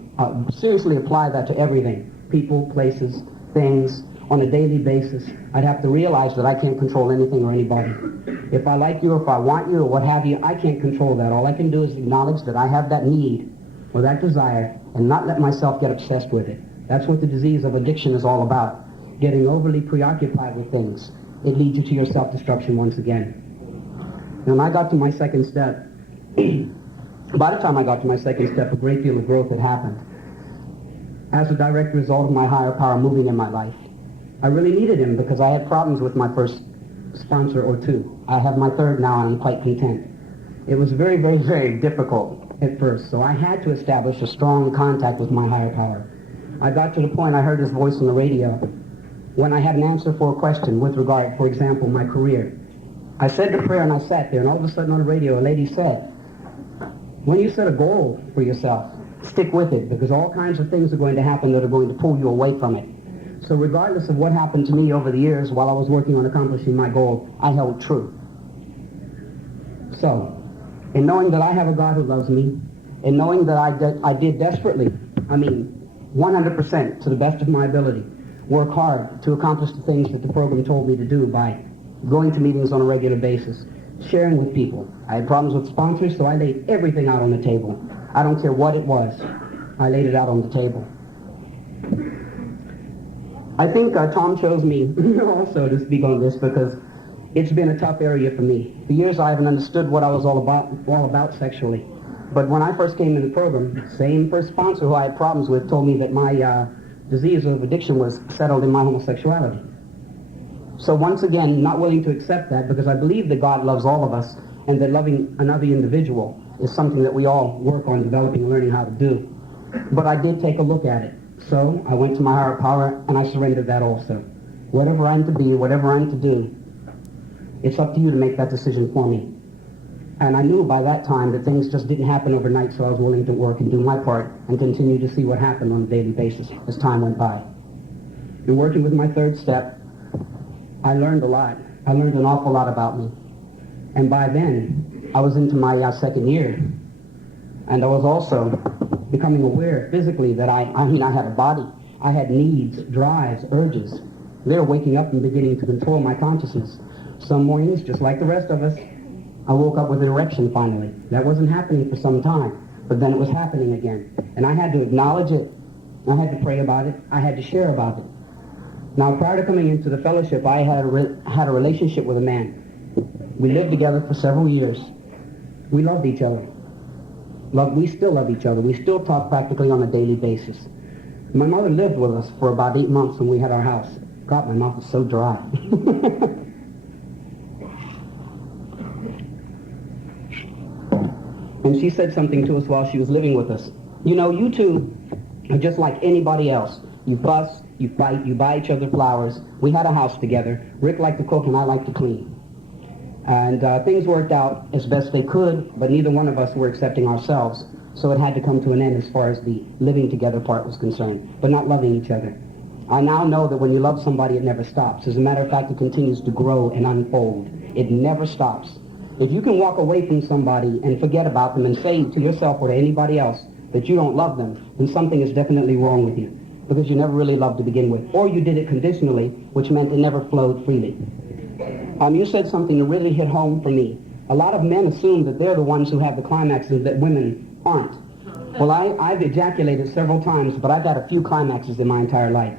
seriously apply that to everything. People, places, things, on a daily basis. I'd have to realize that I can't control anything or anybody. If I like you or if I want you or what have you, I can't control that. All I can do is acknowledge that I have that need or that desire and not let myself get obsessed with it. That's what the disease of addiction is all about. Getting overly preoccupied with things. It leads you to your self-destruction once again. When I got to my second step, by the time I got to my second step, a great deal of growth had happened. As a direct result of my higher power moving in my life. I really needed him because I had problems with my first sponsor or two. I have my third now and I'm quite content. It was very, very, very difficult at first, so I had to establish a strong contact with my higher power. I got to the point I heard his voice on the radio when I had an answer for a question with regard, for example, my career. I said the prayer and I sat there, and all of a sudden on the radio a lady said, when you set a goal for yourself, stick with it, because all kinds of things are going to happen that are going to pull you away from it. So regardless of what happened to me over the years while I was working on accomplishing my goal, I held true. So, in knowing that I have a God who loves me, in knowing that I did desperately, 100% to the best of my ability, work hard to accomplish the things that the program told me to do by going to meetings on a regular basis, sharing with people. I had problems with sponsors, so I laid everything out on the table. I don't care what it was. I laid it out on the table. I think Tom chose me also to speak on this because it's been a tough area for me. For years I haven't understood what I was all about sexually. But when I first came in the program, the same first sponsor who I had problems with told me that my disease of addiction was settled in my homosexuality. So once again, not willing to accept that because I believe that God loves all of us and that loving another individual is something that we all work on developing and learning how to do. But I did take a look at it. So I went to my higher power and I surrendered that also. Whatever I'm to be, whatever I'm to do, it's up to you to make that decision for me. And I knew by that time that things just didn't happen overnight, so I was willing to work and do my part and continue to see what happened on a daily basis as time went by. In working with my third step, I learned a lot. I learned an awful lot about me. And by then, I was into my second year. And I was also becoming aware physically that I had a body. I had needs, drives, urges. They were waking up and beginning to control my consciousness. Some mornings, just like the rest of us, I woke up with an erection finally. That wasn't happening for some time, but then it was happening again. And I had to acknowledge it. I had to pray about it. I had to share about it. Now, prior to coming into the fellowship, I had a relationship with a man. We lived together for several years. We loved each other. We still love each other. We still talk practically on a daily basis. My mother lived with us for about 8 months when we had our house. God, my mouth is so dry. And she said something to us while she was living with us. You know, you two are just like anybody else. You fuss, you fight, you buy each other flowers. We had a house together. Rick liked to cook and I liked to clean. And things worked out as best they could, but neither one of us were accepting ourselves. So it had to come to an end as far as the living together part was concerned, but not loving each other. I now know that when you love somebody, it never stops. As a matter of fact, it continues to grow and unfold. It never stops. If you can walk away from somebody and forget about them and say to yourself or to anybody else that you don't love them, then something is definitely wrong with you, because you never really loved to begin with. Or you did it conditionally, which meant it never flowed freely. You said something that really hit home for me. A lot of men assume that they're the ones who have the climaxes that women aren't. Well, I've ejaculated several times, but I've had a few climaxes in my entire life.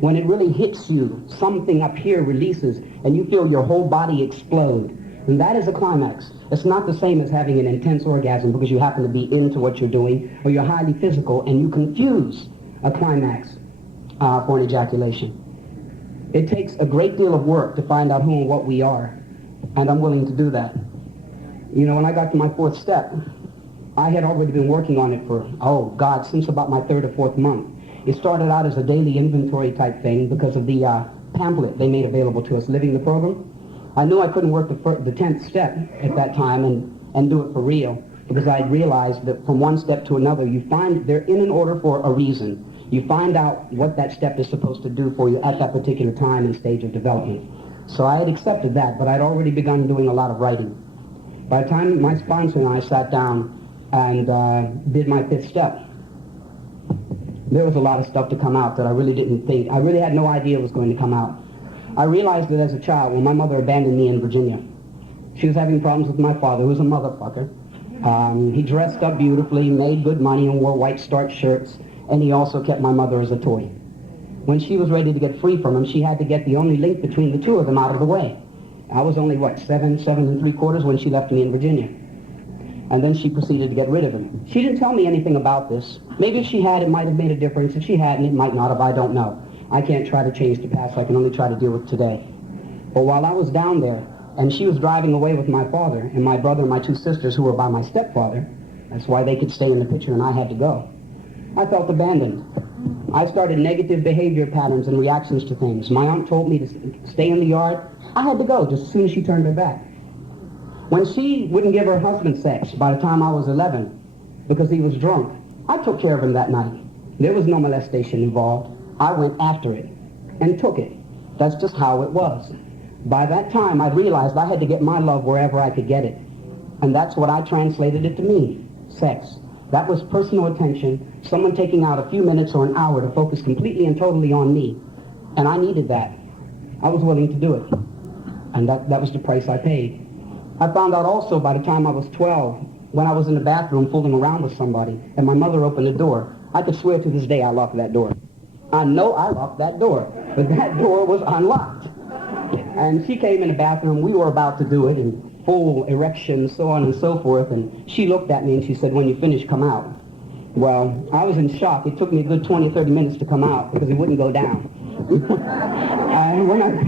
When it really hits you, something up here releases, and you feel your whole body explode. And that is a climax. It's not the same as having an intense orgasm because you happen to be into what you're doing, or you're highly physical, and you confuse a climax for an ejaculation. It takes a great deal of work to find out who and what we are, and I'm willing to do that. You know, when I got to my fourth step, I had already been working on it for, since about my third or fourth month. It started out as a daily inventory type thing because of the pamphlet they made available to us, Living the Program. I knew I couldn't work the 10th step at that time and do it for real, because I realized that from one step to another, you find they're in an order for a reason. You find out what that step is supposed to do for you at that particular time and stage of development. So I had accepted that, but I'd already begun doing a lot of writing. By the time my sponsor and I sat down and did my 5th step, there was a lot of stuff to come out that I really didn't think, I really had no idea was going to come out. I realized that as a child, when my mother abandoned me in Virginia, she was having problems with my father, who was a motherfucker. He dressed up beautifully, made good money, and wore white starched shirts, and he also kept my mother as a toy. When she was ready to get free from him, she had to get the only link between the two of them out of the way. I was only, what, 7 3/4 when she left me in Virginia. And then she proceeded to get rid of him. She didn't tell me anything about this. Maybe if she had, it might have made a difference. If she hadn't, it might not have. I don't know. I can't try to change the past. I can only try to deal with today. But while I was down there, and she was driving away with my father and my brother and my 2 sisters who were by my stepfather, that's why they could stay in the picture and I had to go, I felt abandoned. I started negative behavior patterns and reactions to things. My aunt told me to stay in the yard. I had to go just as soon as she turned her back. When she wouldn't give her husband sex by the time I was 11 because he was drunk, I took care of him that night. There was no molestation involved. I went after it and took it. That's just how it was. By that time, I realized I had to get my love wherever I could get it. And that's what I translated it to mean, sex. That was personal attention, someone taking out a few minutes or an hour to focus completely and totally on me. And I needed that. I was willing to do it. And that was the price I paid. I found out also by the time I was 12, when I was in the bathroom fooling around with somebody, and my mother opened the door, I could swear to this day I locked that door. I know I locked that door, but that door was unlocked. And she came in the bathroom, we were about to do it, in full erection, so on and so forth, and she looked at me and she said, "When you finish, come out." Well, I was in shock. It took me a good 20 or 30 minutes to come out because it wouldn't go down. And when I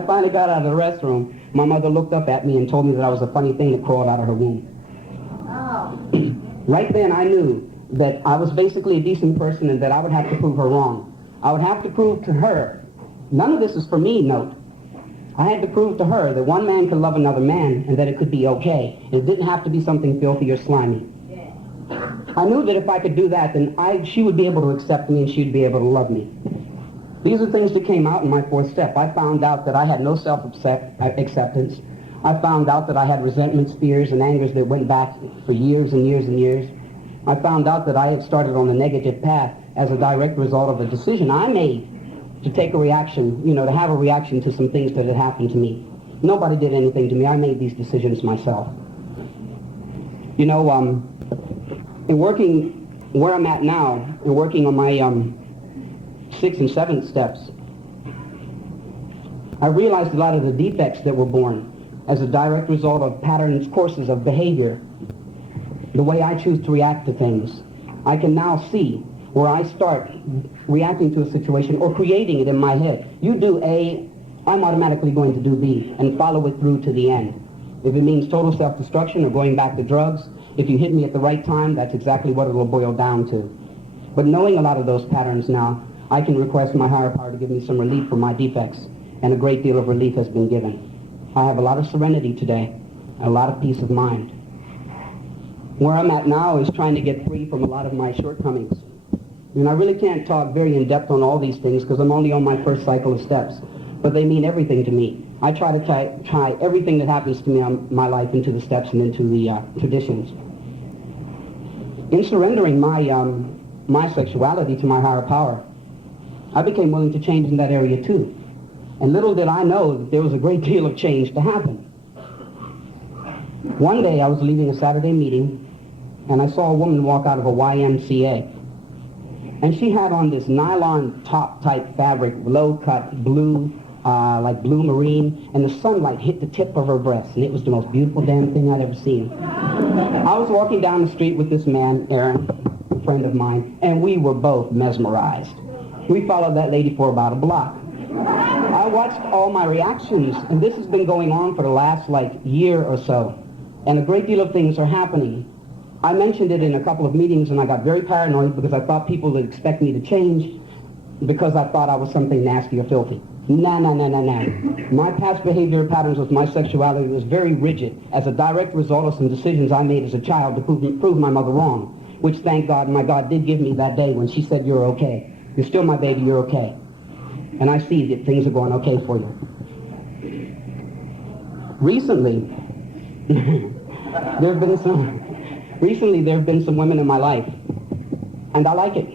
finally got out of the restroom, my mother looked up at me and told me that I was a funny thing that crawled out of her womb. Right then I knew that I was basically a decent person and that I would have to prove her wrong. I would have to prove to her, none of this is for me, note. I had to prove to her that one man could love another man and that it could be okay. It didn't have to be something filthy or slimy. I knew that if I could do that, then she would be able to accept me and she'd be able to love me. These are things that came out in my 4th step. I found out that I had no self-acceptance. I found out that I had resentments, fears, and angers that went back for years and years and years. I found out that I had started on a negative path as a direct result of a decision I made to take a reaction, to have a reaction to some things that had happened to me. Nobody did anything to me. I made these decisions myself. In working where I'm at now, and working on my 6th and 7th steps, I realized a lot of the defects that were born as a direct result of patterns, courses of behavior, the way I choose to react to things. I can now see where I start reacting to a situation or creating it in my head. You do A, I'm automatically going to do B and follow it through to the end. If it means total self-destruction or going back to drugs, if you hit me at the right time, that's exactly what it will boil down to. But knowing a lot of those patterns now, I can request my higher power to give me some relief for my defects, and a great deal of relief has been given. I have a lot of serenity today, a lot of peace of mind. Where I'm at now is trying to get free from a lot of my shortcomings. I really can't talk very in-depth on all these things because I'm only on my 1st cycle of steps, but they mean everything to me. I try to tie everything that happens to me in my life into the steps and into the traditions. In surrendering my sexuality to my higher power, I became willing to change in that area too. And little did I know that there was a great deal of change to happen. One day I was leaving a Saturday meeting, and I saw a woman walk out of a YMCA. And she had on this nylon top-type fabric, low-cut, blue, like blue marine, and the sunlight hit the tip of her breast, and it was the most beautiful damn thing I'd ever seen. I was walking down the street with this man, Aaron, a friend of mine, and we were both mesmerized. We followed that lady for about a block. I watched all my reactions, and this has been going on for the last, year or so, and a great deal of things are happening. I mentioned it in a couple of meetings, and I got very paranoid because I thought people would expect me to change because I thought I was something nasty or filthy. No. My past behavior patterns with my sexuality was very rigid as a direct result of some decisions I made as a child to prove my mother wrong, which thank God my God did give me that day when she said, "You're okay. You're still my baby, you're okay." And I see that things are going okay for you. Recently, there have been some women in my life, and I like it.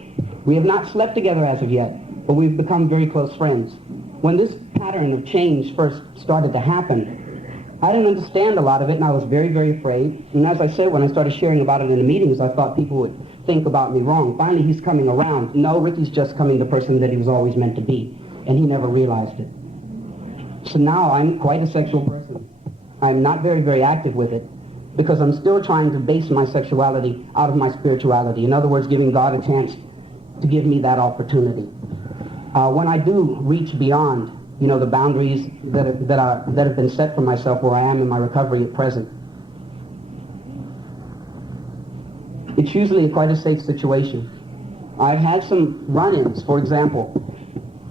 We have not slept together as of yet, but we've become very close friends. When this pattern of change first started to happen, I didn't understand a lot of it, and I was very, very afraid. And as I said, when I started sharing about it in the meetings, I thought people would think about me wrong. Finally, he's coming around. No, Ricky's just coming the person that he was always meant to be, and he never realized it. So now I'm quite a sexual person. I'm not very, very active with it because I'm still trying to base my sexuality out of my spirituality. In other words, giving God a chance to give me that opportunity. When I do reach beyond, the boundaries that have been set for myself where I am in my recovery at present, it's usually quite a safe situation. I've had some run-ins. For example,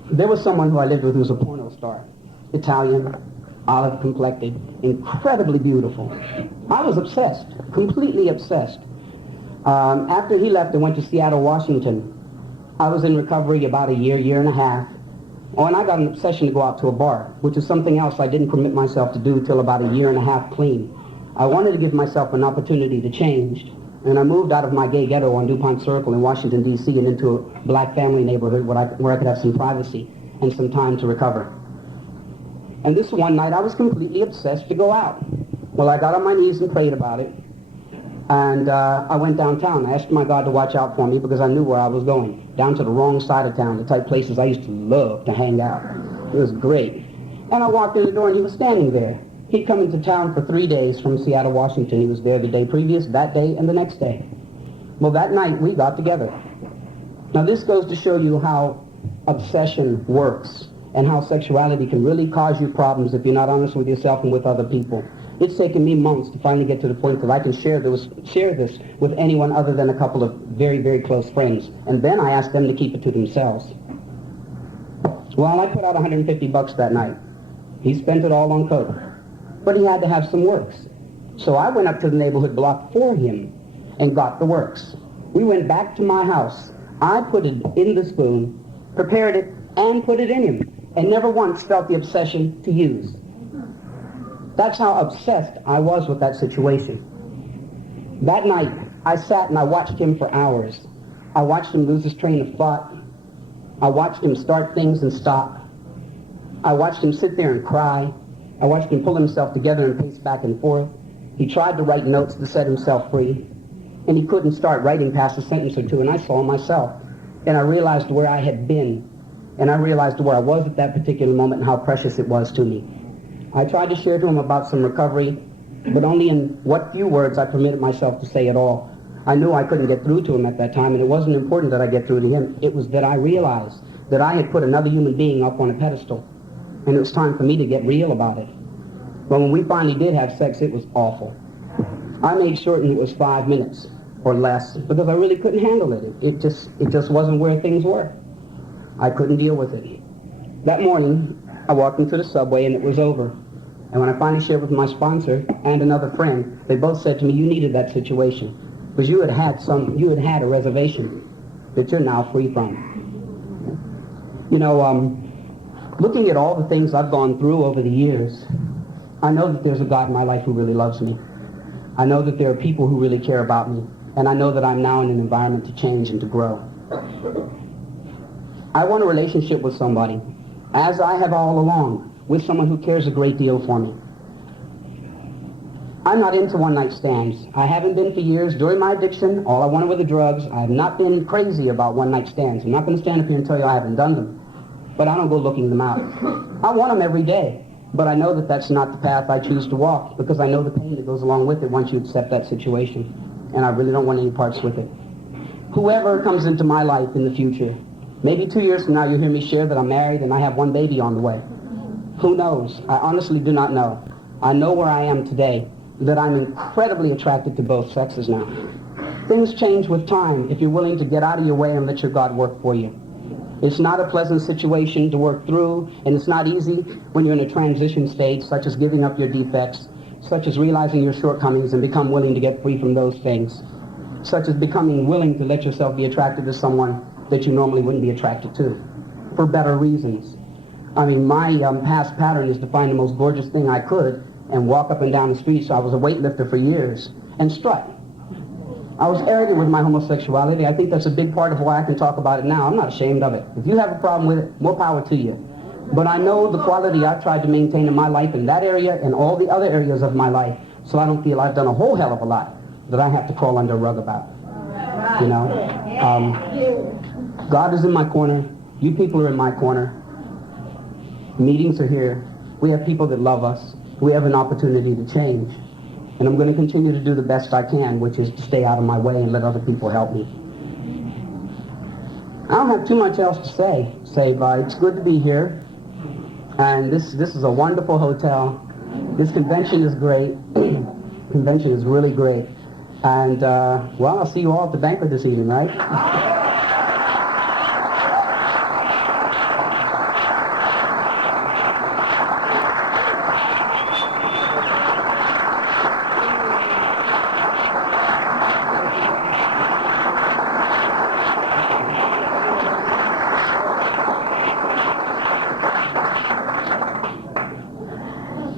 there was someone who I lived with who was a porno star, Italian, olive-complected, incredibly beautiful. I was obsessed, completely obsessed. After he left and went to Seattle, Washington, I was in recovery about a year and a half. Oh, and I got an obsession to go out to a bar, which is something else I didn't permit myself to do till about a year and a half clean. I wanted to give myself an opportunity to change, and I moved out of my gay ghetto on DuPont Circle in Washington, D.C., and into a black family neighborhood where I could have some privacy and some time to recover. And this one night, I was completely obsessed to go out. Well, I got on my knees and prayed about it, and I went downtown. I asked my God to watch out for me because I knew where I was going, down to the wrong side of town, the type of places I used to love to hang out. It was great. And I walked in the door, and he was standing there. He'd come into town for 3 days from Seattle, Washington. He was there the day previous, that day, and the next day. Well, that night, we got together. Now, this goes to show you how obsession works and how sexuality can really cause you problems if you're not honest with yourself and with other people. It's taken me months to finally get to the point that I can share this with anyone other than a couple of very, very close friends. And then I asked them to keep it to themselves. Well, I put out $150 that night. He spent it all on coke. But he had to have some works. So I went up to the neighborhood block for him and got the works. We went back to my house. I put it in the spoon, prepared it, and put it in him, and never once felt the obsession to use. That's how obsessed I was with that situation. That night, I sat and I watched him for hours. I watched him lose his train of thought. I watched him start things and stop. I watched him sit there and cry. I watched him pull himself together and pace back and forth. He tried to write notes to set himself free, and he couldn't start writing past a sentence or two, and I saw myself. And I realized where I had been, and I realized where I was at that particular moment and how precious it was to me. I tried to share to him about some recovery, but only in what few words I permitted myself to say at all. I knew I couldn't get through to him at that time, and it wasn't important that I get through to him. It was that I realized that I had put another human being up on a pedestal, and it was time for me to get real about it. But when we finally did have sex, it was awful. I made certain it was 5 minutes or less because I really couldn't handle it. It just wasn't where things were. I couldn't deal with it. That morning, I walked into the subway and it was over. And when I finally shared with my sponsor and another friend, they both said to me, "You needed that situation because you had had a reservation that you're now free from." Looking at all the things I've gone through over the years, I know that there's a God in my life who really loves me. I know that there are people who really care about me, and I know that I'm now in an environment to change and to grow. I want a relationship with somebody, as I have all along, with someone who cares a great deal for me. I'm not into one-night stands. I haven't been for years. During my addiction, all I wanted were the drugs. I have not been crazy about one-night stands. I'm not going to stand up here and tell you I haven't done them, but I don't go looking them out. I want them every day. But I know that that's not the path I choose to walk because I know the pain that goes along with it once you accept that situation. And I really don't want any parts with it. Whoever comes into my life in the future, maybe 2 years from now you hear me share that I'm married and I have one baby on the way. Who knows? I honestly do not know. I know where I am today, that I'm incredibly attracted to both sexes now. Things change with time if you're willing to get out of your way and let your God work for you. It's not a pleasant situation to work through, and it's not easy when you're in a transition stage, such as giving up your defects, such as realizing your shortcomings and become willing to get free from those things, such as becoming willing to let yourself be attracted to someone that you normally wouldn't be attracted to, for better reasons. I mean, my past pattern is to find the most gorgeous thing I could and walk up and down the street. So I was a weightlifter for years and strut. I was arrogant with my homosexuality. I think that's a big part of why I can talk about it now. I'm not ashamed of it. If you have a problem with it, more power to you. But I know the quality I've tried to maintain in my life in that area and all the other areas of my life, so I don't feel I've done a whole hell of a lot that I have to crawl under a rug about. You know? God is in my corner. You people are in my corner. Meetings are here. We have people that love us. We have an opportunity to change. And I'm going to continue to do the best I can, which is to stay out of my way and let other people help me. I don't have too much else to say, but it's good to be here. And this is a wonderful hotel. This convention is great. Convention is really great. And, well, I'll see you all at the banquet this evening, right?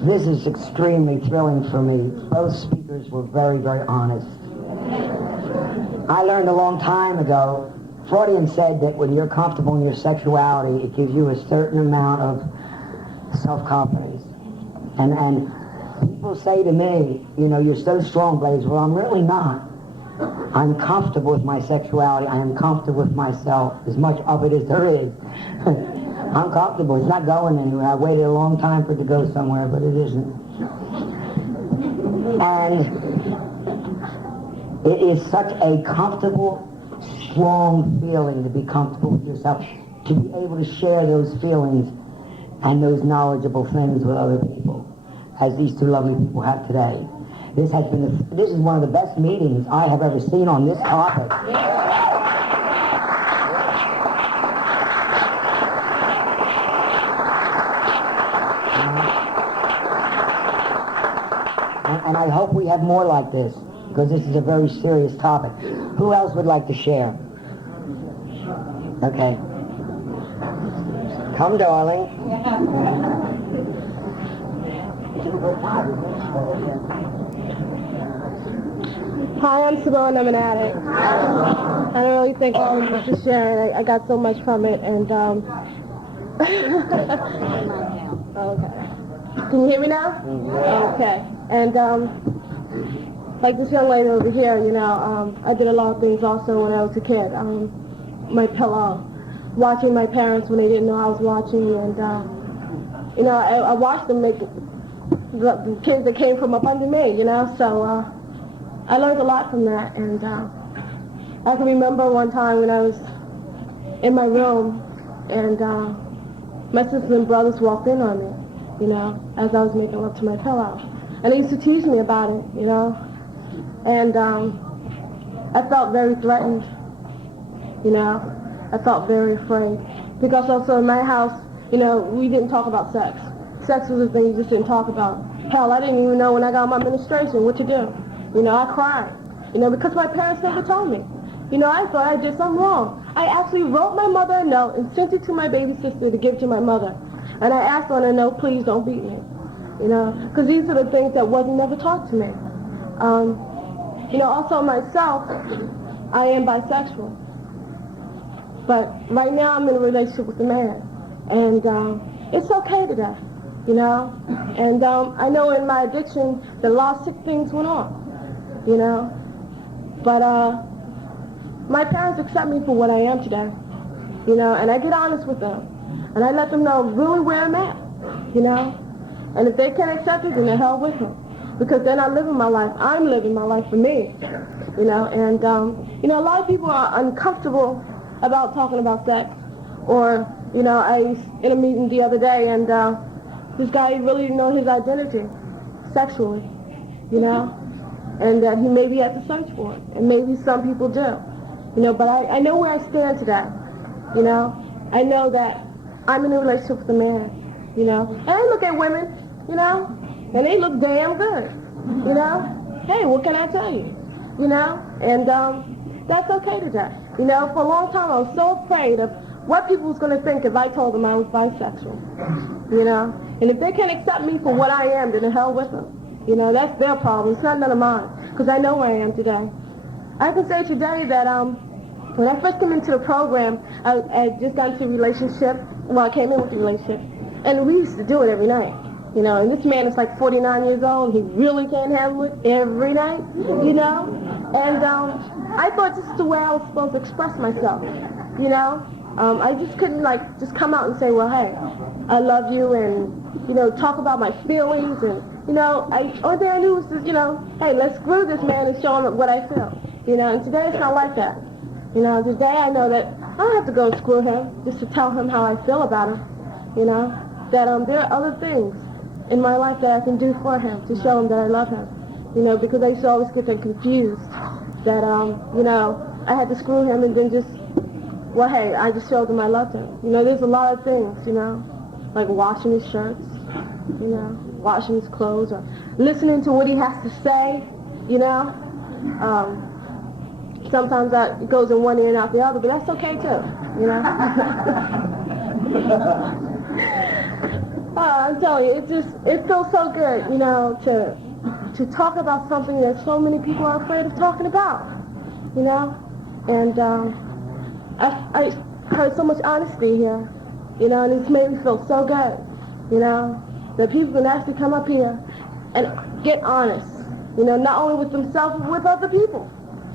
This is extremely thrilling for me. Both speakers were very, very honest. I learned a long time ago, Freudian said that when you're comfortable in your sexuality, it gives you a certain amount of self-confidence. And people say to me, you know, you're so strong, Blaze. Well, I'm really not. I'm comfortable with my sexuality. I am comfortable with myself, as much of it as there is. I'm comfortable. It's not going anywhere. I waited a long time for it to go somewhere, but it isn't. And it is such a comfortable, strong feeling to be comfortable with yourself, to be able to share those feelings and those knowledgeable things with other people, as these two lovely people have today. This is one of the best meetings I have ever seen on this topic. And I hope we have more like this, because this is a very serious topic. Who else would like to share? Okay. Come, darling. Hi, I'm Simone. I'm an addict. I don't really think all of this is sharing. I got so much from it, and okay. Can you hear me now? Okay. And like this young lady over here, you know, I did a lot of things also when I was a kid. My pillow, watching my parents when they didn't know I was watching, and you know, I watched them make the kids that came from up under me, you know. So I learned a lot from that, and I can remember one time when I was in my room, and my sisters and brothers walked in on me, you know, as I was making love to my pillow. And they used to tease me about it, you know. And I felt very threatened, you know. I felt very afraid. Because also in my house, you know, we didn't talk about sex. Sex was a thing you just didn't talk about. Hell, I didn't even know when I got my menstruation what to do. You know, I cried, you know, because my parents never told me. You know, I thought I did something wrong. I actually wrote my mother a note and sent it to my baby sister to give to my mother. And I asked on a note, please don't beat me. You know, because these are the things that wasn't never taught to me. You know, also myself, I am bisexual. But right now I'm in a relationship with a man. And it's okay today, you know. And I know in my addiction that a lot of sick things went on, you know. But my parents accept me for what I am today, you know, and I get honest with them. And I let them know really where I'm at, you know. And if they can't accept it, then the hell with them. Because they're not living my life. I'm living my life for me, you know. And, you know, a lot of people are uncomfortable about talking about sex. Or, you know, I was in a meeting the other day, and this guy really didn't know his identity sexually, you know. and that he maybe had to search for it, and maybe some people do. You know, but I know where I stand today. You know, I know that I'm in a relationship with a man. You know, and I look at women, you know, and they look damn good. You know, hey, what can I tell you? You know, and that's okay today. You know, for a long time I was so afraid of what people was going to think if I told them I was bisexual. You know, and if they can't accept me for what I am, then the hell with them. You know, that's their problem. It's not none of mine, because I know where I am today. I can say today that when I first came into the program, I just got into a relationship. Well, I came in with a relationship, and we used to do it every night. You know, and this man is like 49 years old. He really can't handle it every night, you know. And I thought this is the way I was supposed to express myself, you know. I just couldn't like just come out and say, well, hey, I love you, and, you know, talk about my feelings. And, you know, only thing I knew was just, you know, hey, let's screw this man and show him what I feel. You know, and today it's not like that. You know, today I know that I don't have to go and screw him just to tell him how I feel about him, you know. That there are other things in my life that I can do for him to show him that I love him. You know, because I used to always get them confused that, you know, I had to screw him and then just, well, hey, I just showed him I loved him. You know, there's a lot of things, you know, like washing his shirts, you know, washing his clothes, or listening to what he has to say, you know. Sometimes that goes in one ear and out the other, but that's okay too, you know. I'm telling you, it feels so good, you know, to talk about something that so many people are afraid of talking about, you know. And I heard so much honesty here, you know, and it's made me feel so good, you know, that people can actually come up here and get honest, you know, not only with themselves, but with other people,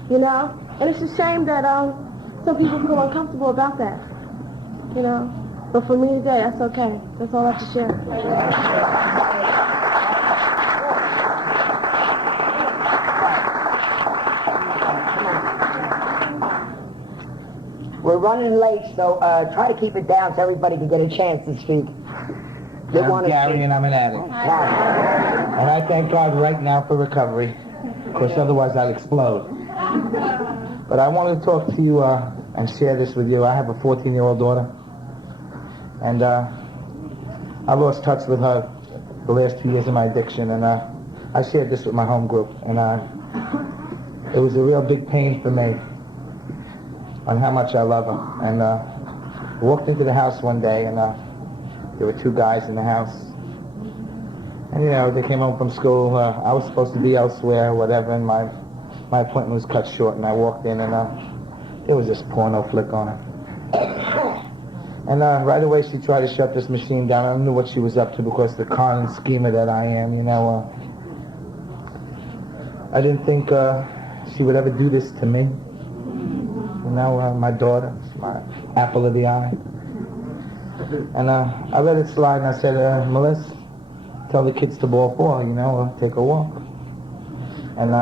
you know. And it's a shame that some people feel uncomfortable about that, you know. But for me today, that's okay. That's all I have to share. We're running late, so try to keep it down so everybody can get a chance to speak. I'm Gary, and I'm an addict. And I thank God right now for recovery, because otherwise I'll explode. But I wanted to talk to you and share this with you. I have a 14-year-old daughter, and I lost touch with her the last 2 years of my addiction, and I shared this with my home group, and it was a real big pain for me on how much I love her. And I walked into the house one day, and there were two guys in the house. And, you know, they came home from school. I was supposed to be elsewhere, whatever, and my appointment was cut short, and I walked in, and there was this porno flick on it. And right away she tried to shut this machine down. I knew what she was up to, because the con and schemer that I am, you know. I didn't think she would ever do this to me. You know, my daughter, my apple of the eye. And I let it slide, and I said, Melissa, tell the kids to ball 4, you know, or take a walk. And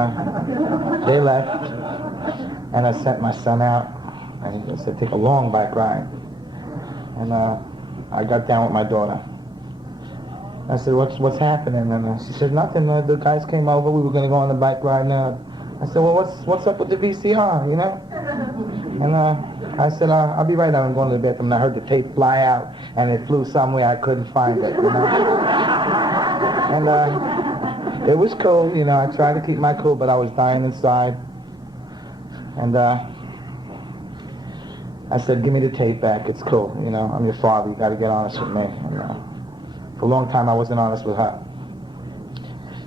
they left, and I sent my son out, and I said, take a long bike ride. And I got down with my daughter. I said, what's happening? And she said, nothing. The guys came over. We were going to go on the bike ride now. I said, well, what's up with the VCR, you know? And I said, I'll be right out. I'm going to the bathroom. And I heard the tape fly out, and it flew somewhere I couldn't find it, you know? And it was cool, you know. I tried to keep my cool, but I was dying inside. And I said, give me the tape back. It's cool, you know. I'm your father. You got to get honest with me. And, for a long time, I wasn't honest with her.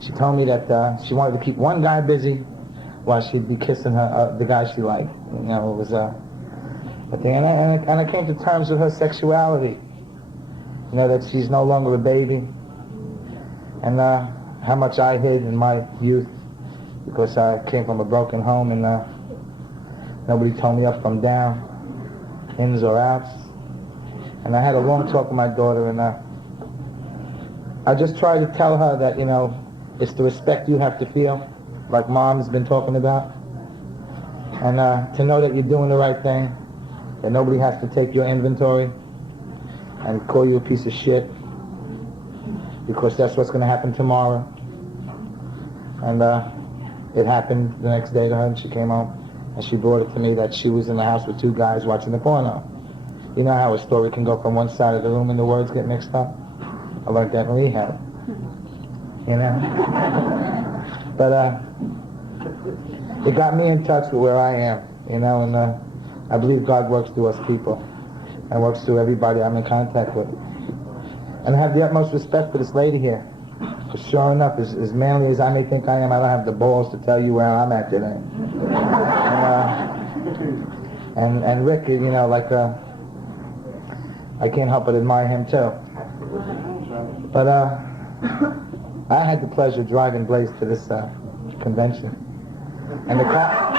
She told me that she wanted to keep one guy busy while she'd be kissing her the guy she liked. You know, it was a thing. And I came to terms with her sexuality. You know, that she's no longer a baby. And how much I hid in my youth, because I came from a broken home, and nobody told me up from down, ins or outs. And I had a long talk with my daughter, and I just tried to tell her that, you know, it's the respect you have to feel, like Mom's been talking about, and to know that you're doing the right thing, that nobody has to take your inventory and call you a piece of shit, because that's what's going to happen tomorrow. And it happened the next day to her, and she came home, and she brought it to me that she was in the house with 2 guys watching the porno. You know how a story can go from one side of the room and the words get mixed up? I learned that in rehab. You know? But it got me in touch with where I am, you know, and I believe God works through us people and works through everybody I'm in contact with. And I have the utmost respect for this lady here. Because sure enough, as manly as I may think I am, I don't have the balls to tell you where I'm at today. And Rick, you know, like, I can't help but admire him too. But I had the pleasure of driving Blaze to this convention. And the car,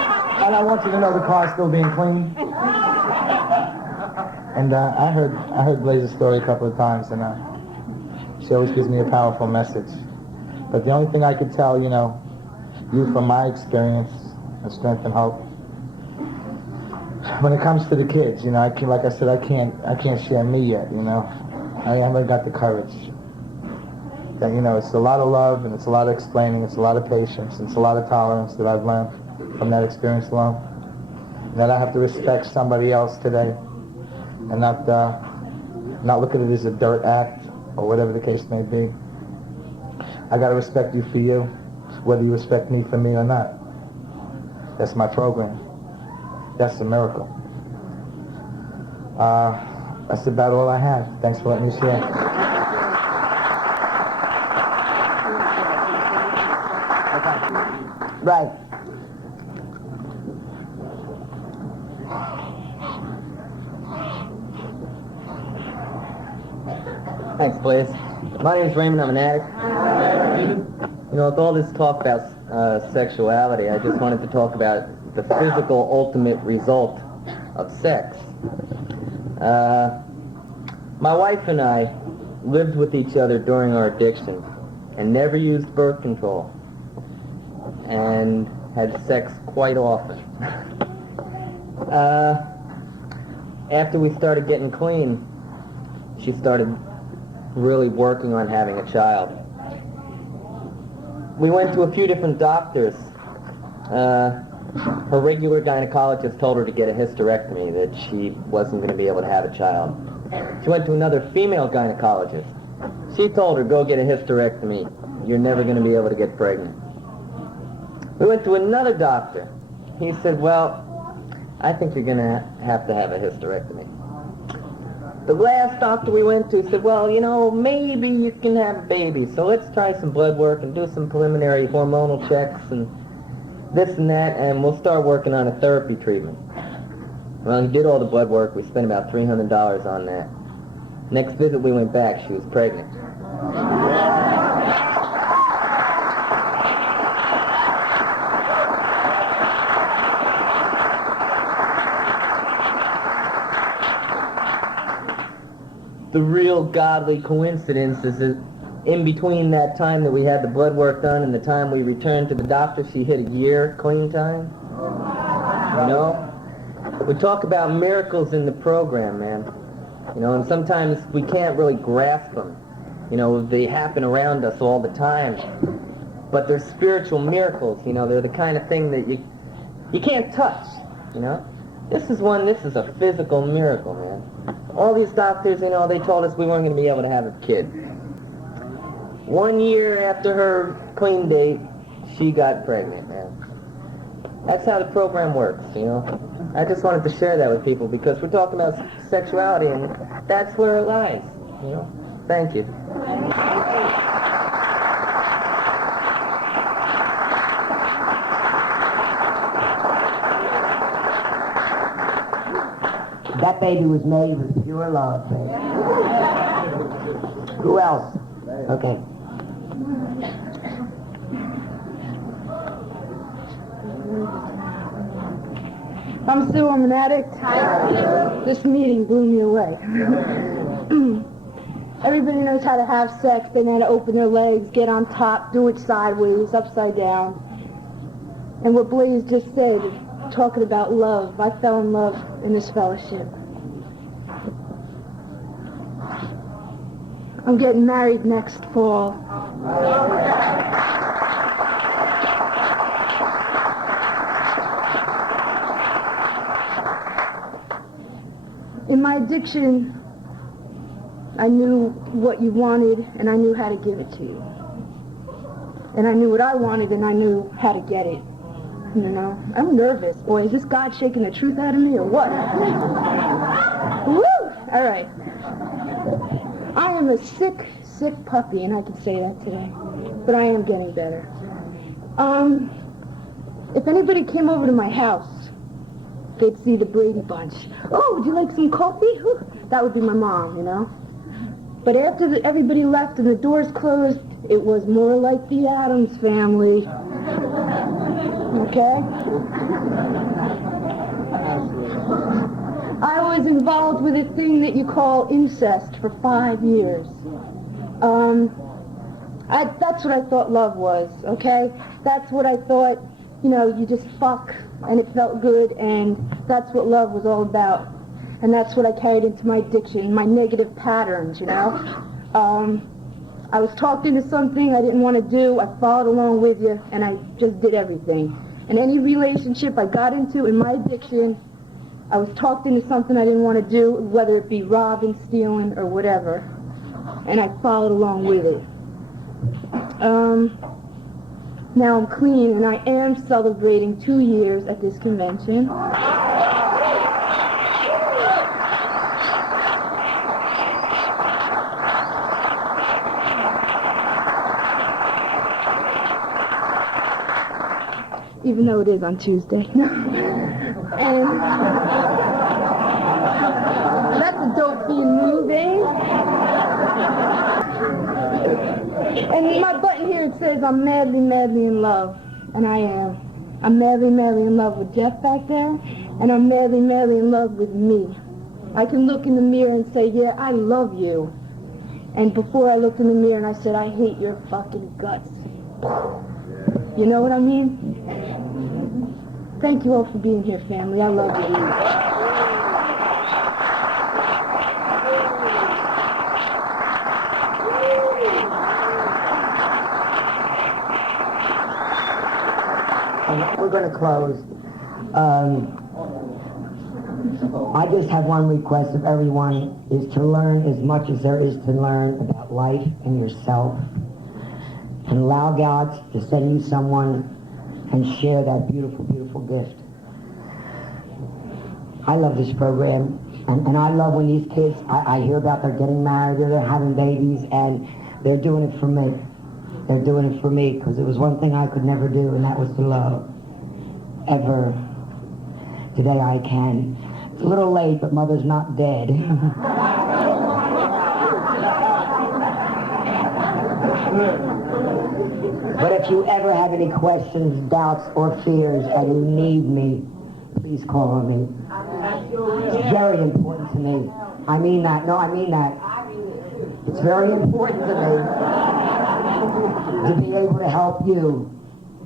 and I want you to know the car's still being cleaned. And I heard Blaze's story a couple of times, and she always gives me a powerful message. But the only thing I could tell, you know, you from my experience of strength and hope, when it comes to the kids, you know, like I said, I can't share me yet, you know. I haven't got the courage. That, you know, it's a lot of love, and it's a lot of explaining, it's a lot of patience, it's a lot of tolerance that I've learned from that experience alone. And that I have to respect somebody else today, and not look at it as a dirt act, or whatever the case may be. I gotta respect you for you, whether you respect me for me or not. That's my program. That's a miracle. That's about all I have. Thanks for letting me share. Right. Thanks, Blaze. My name's Raymond. I'm an addict. You know, with all this talk about sexuality, I just wanted to talk about the physical ultimate result of sex. My wife and I lived with each other during our addiction and never used birth control and had sex quite often. After we started getting clean, she started really working on having a child. We went to a few different doctors. Her regular gynecologist told her to get a hysterectomy, that she wasn't going to be able to have a child. She went to another female gynecologist. She told her, go get a hysterectomy. You're never going to be able to get pregnant. We went to another doctor. He said, well, I think you're going to have a hysterectomy. The last doctor we went to said, well, you know, maybe you can have a baby, so let's try some blood work and do some preliminary hormonal checks and this and that, and we'll start working on a therapy treatment. Well, he did all the blood work. We spent about $300 on that. Next visit we went back, she was pregnant. The real godly coincidence is that in between that time that we had the blood work done and the time we returned to the doctor, she hit a year clean time. You know? We talk about miracles in the program, man. You know, and sometimes we can't really grasp them. You know, they happen around us all the time. But they're spiritual miracles, you know. They're the kind of thing that you can't touch, you know. This is a physical miracle, man. All these doctors, you know, they told us we weren't going to be able to have a kid. 1 year after her clean date, she got pregnant, man. That's how the program works, you know. I just wanted to share that with people because we're talking about sexuality and that's where it lies, you know. Thank you. That baby was made with pure love, baby. Who else? Okay. I'm Sue, I'm an addict. This meeting blew me away. Everybody knows how to have sex. They know how to open their legs, get on top, do it sideways, upside down. And what Blaze just said, talking about love, I fell in love in this fellowship. I'm getting married next fall. In my addiction, I knew what you wanted, and I knew how to give it to you. And I knew what I wanted, and I knew how to get it. You know, I'm nervous. Boy, is this God shaking the truth out of me or what? Woo! All right. I am a sick puppy, and I can say that today. But I am getting better. If anybody came over to my house, they'd see the Brady Bunch. Oh, would you like some coffee? Whew. That would be my mom, you know. But after everybody left and the doors closed, it was more like the Addams Family. Okay? I was involved with a thing that you call incest for 5 years. That's what I thought love was, okay? That's what I thought, you know, you just fuck and it felt good, and that's what love was all about. And that's what I carried into my addiction, my negative patterns, you know? I was talked into something I didn't want to do, I followed along with you, and I just did everything. And any relationship I got into in my addiction, I was talked into something I didn't want to do, whether it be robbing, stealing, or whatever. And I followed along with it. Now I'm clean, and I am celebrating 2 years at this convention. Even though it is on Tuesday. And that's a dope theme movie. And my button here, it says I'm madly, madly in love. And I am. I'm madly, madly in love with Jeff back there. And I'm madly, madly in love with me. I can look in the mirror and say, yeah, I love you. And before I looked in the mirror and I said, I hate your fucking guts. You know what I mean? Thank you all for being here, family. I love you. We're going to close. I just have one request of everyone, is to learn as much as there is to learn about life and yourself. And allow God to send you someone and share that beautiful, beautiful gift. I love this program, and I love when these kids, I hear about they're getting married, they're having babies, and they're doing it for me. They're doing it for me, because it was one thing I could never do, and that was to love. Ever. Today I can. It's a little late, but Mother's not dead. But if you ever have any questions, doubts, or fears, and you need me, please call on me. It's very important to me. I mean that. No, I mean that. It's very important to me to be able to help you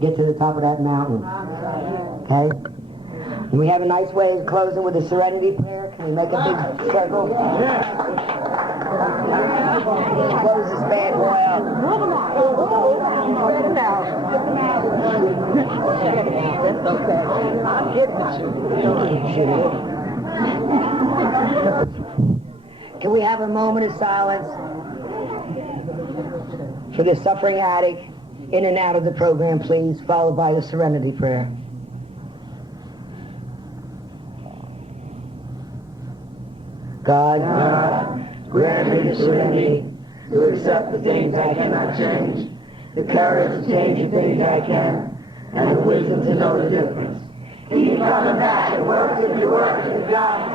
get to the top of that mountain. Okay? And we have a nice way of closing with a serenity prayer. Can we make a big circle? Close this bad boy up. That's okay. I'm getting you. Can we have a moment of silence for the suffering addict in and out of the program, please, followed by the serenity prayer. God, grant me the serenity to accept the things I cannot change, the courage to change the things I can, and the wisdom to know the difference. Keep coming back and work if you work with God.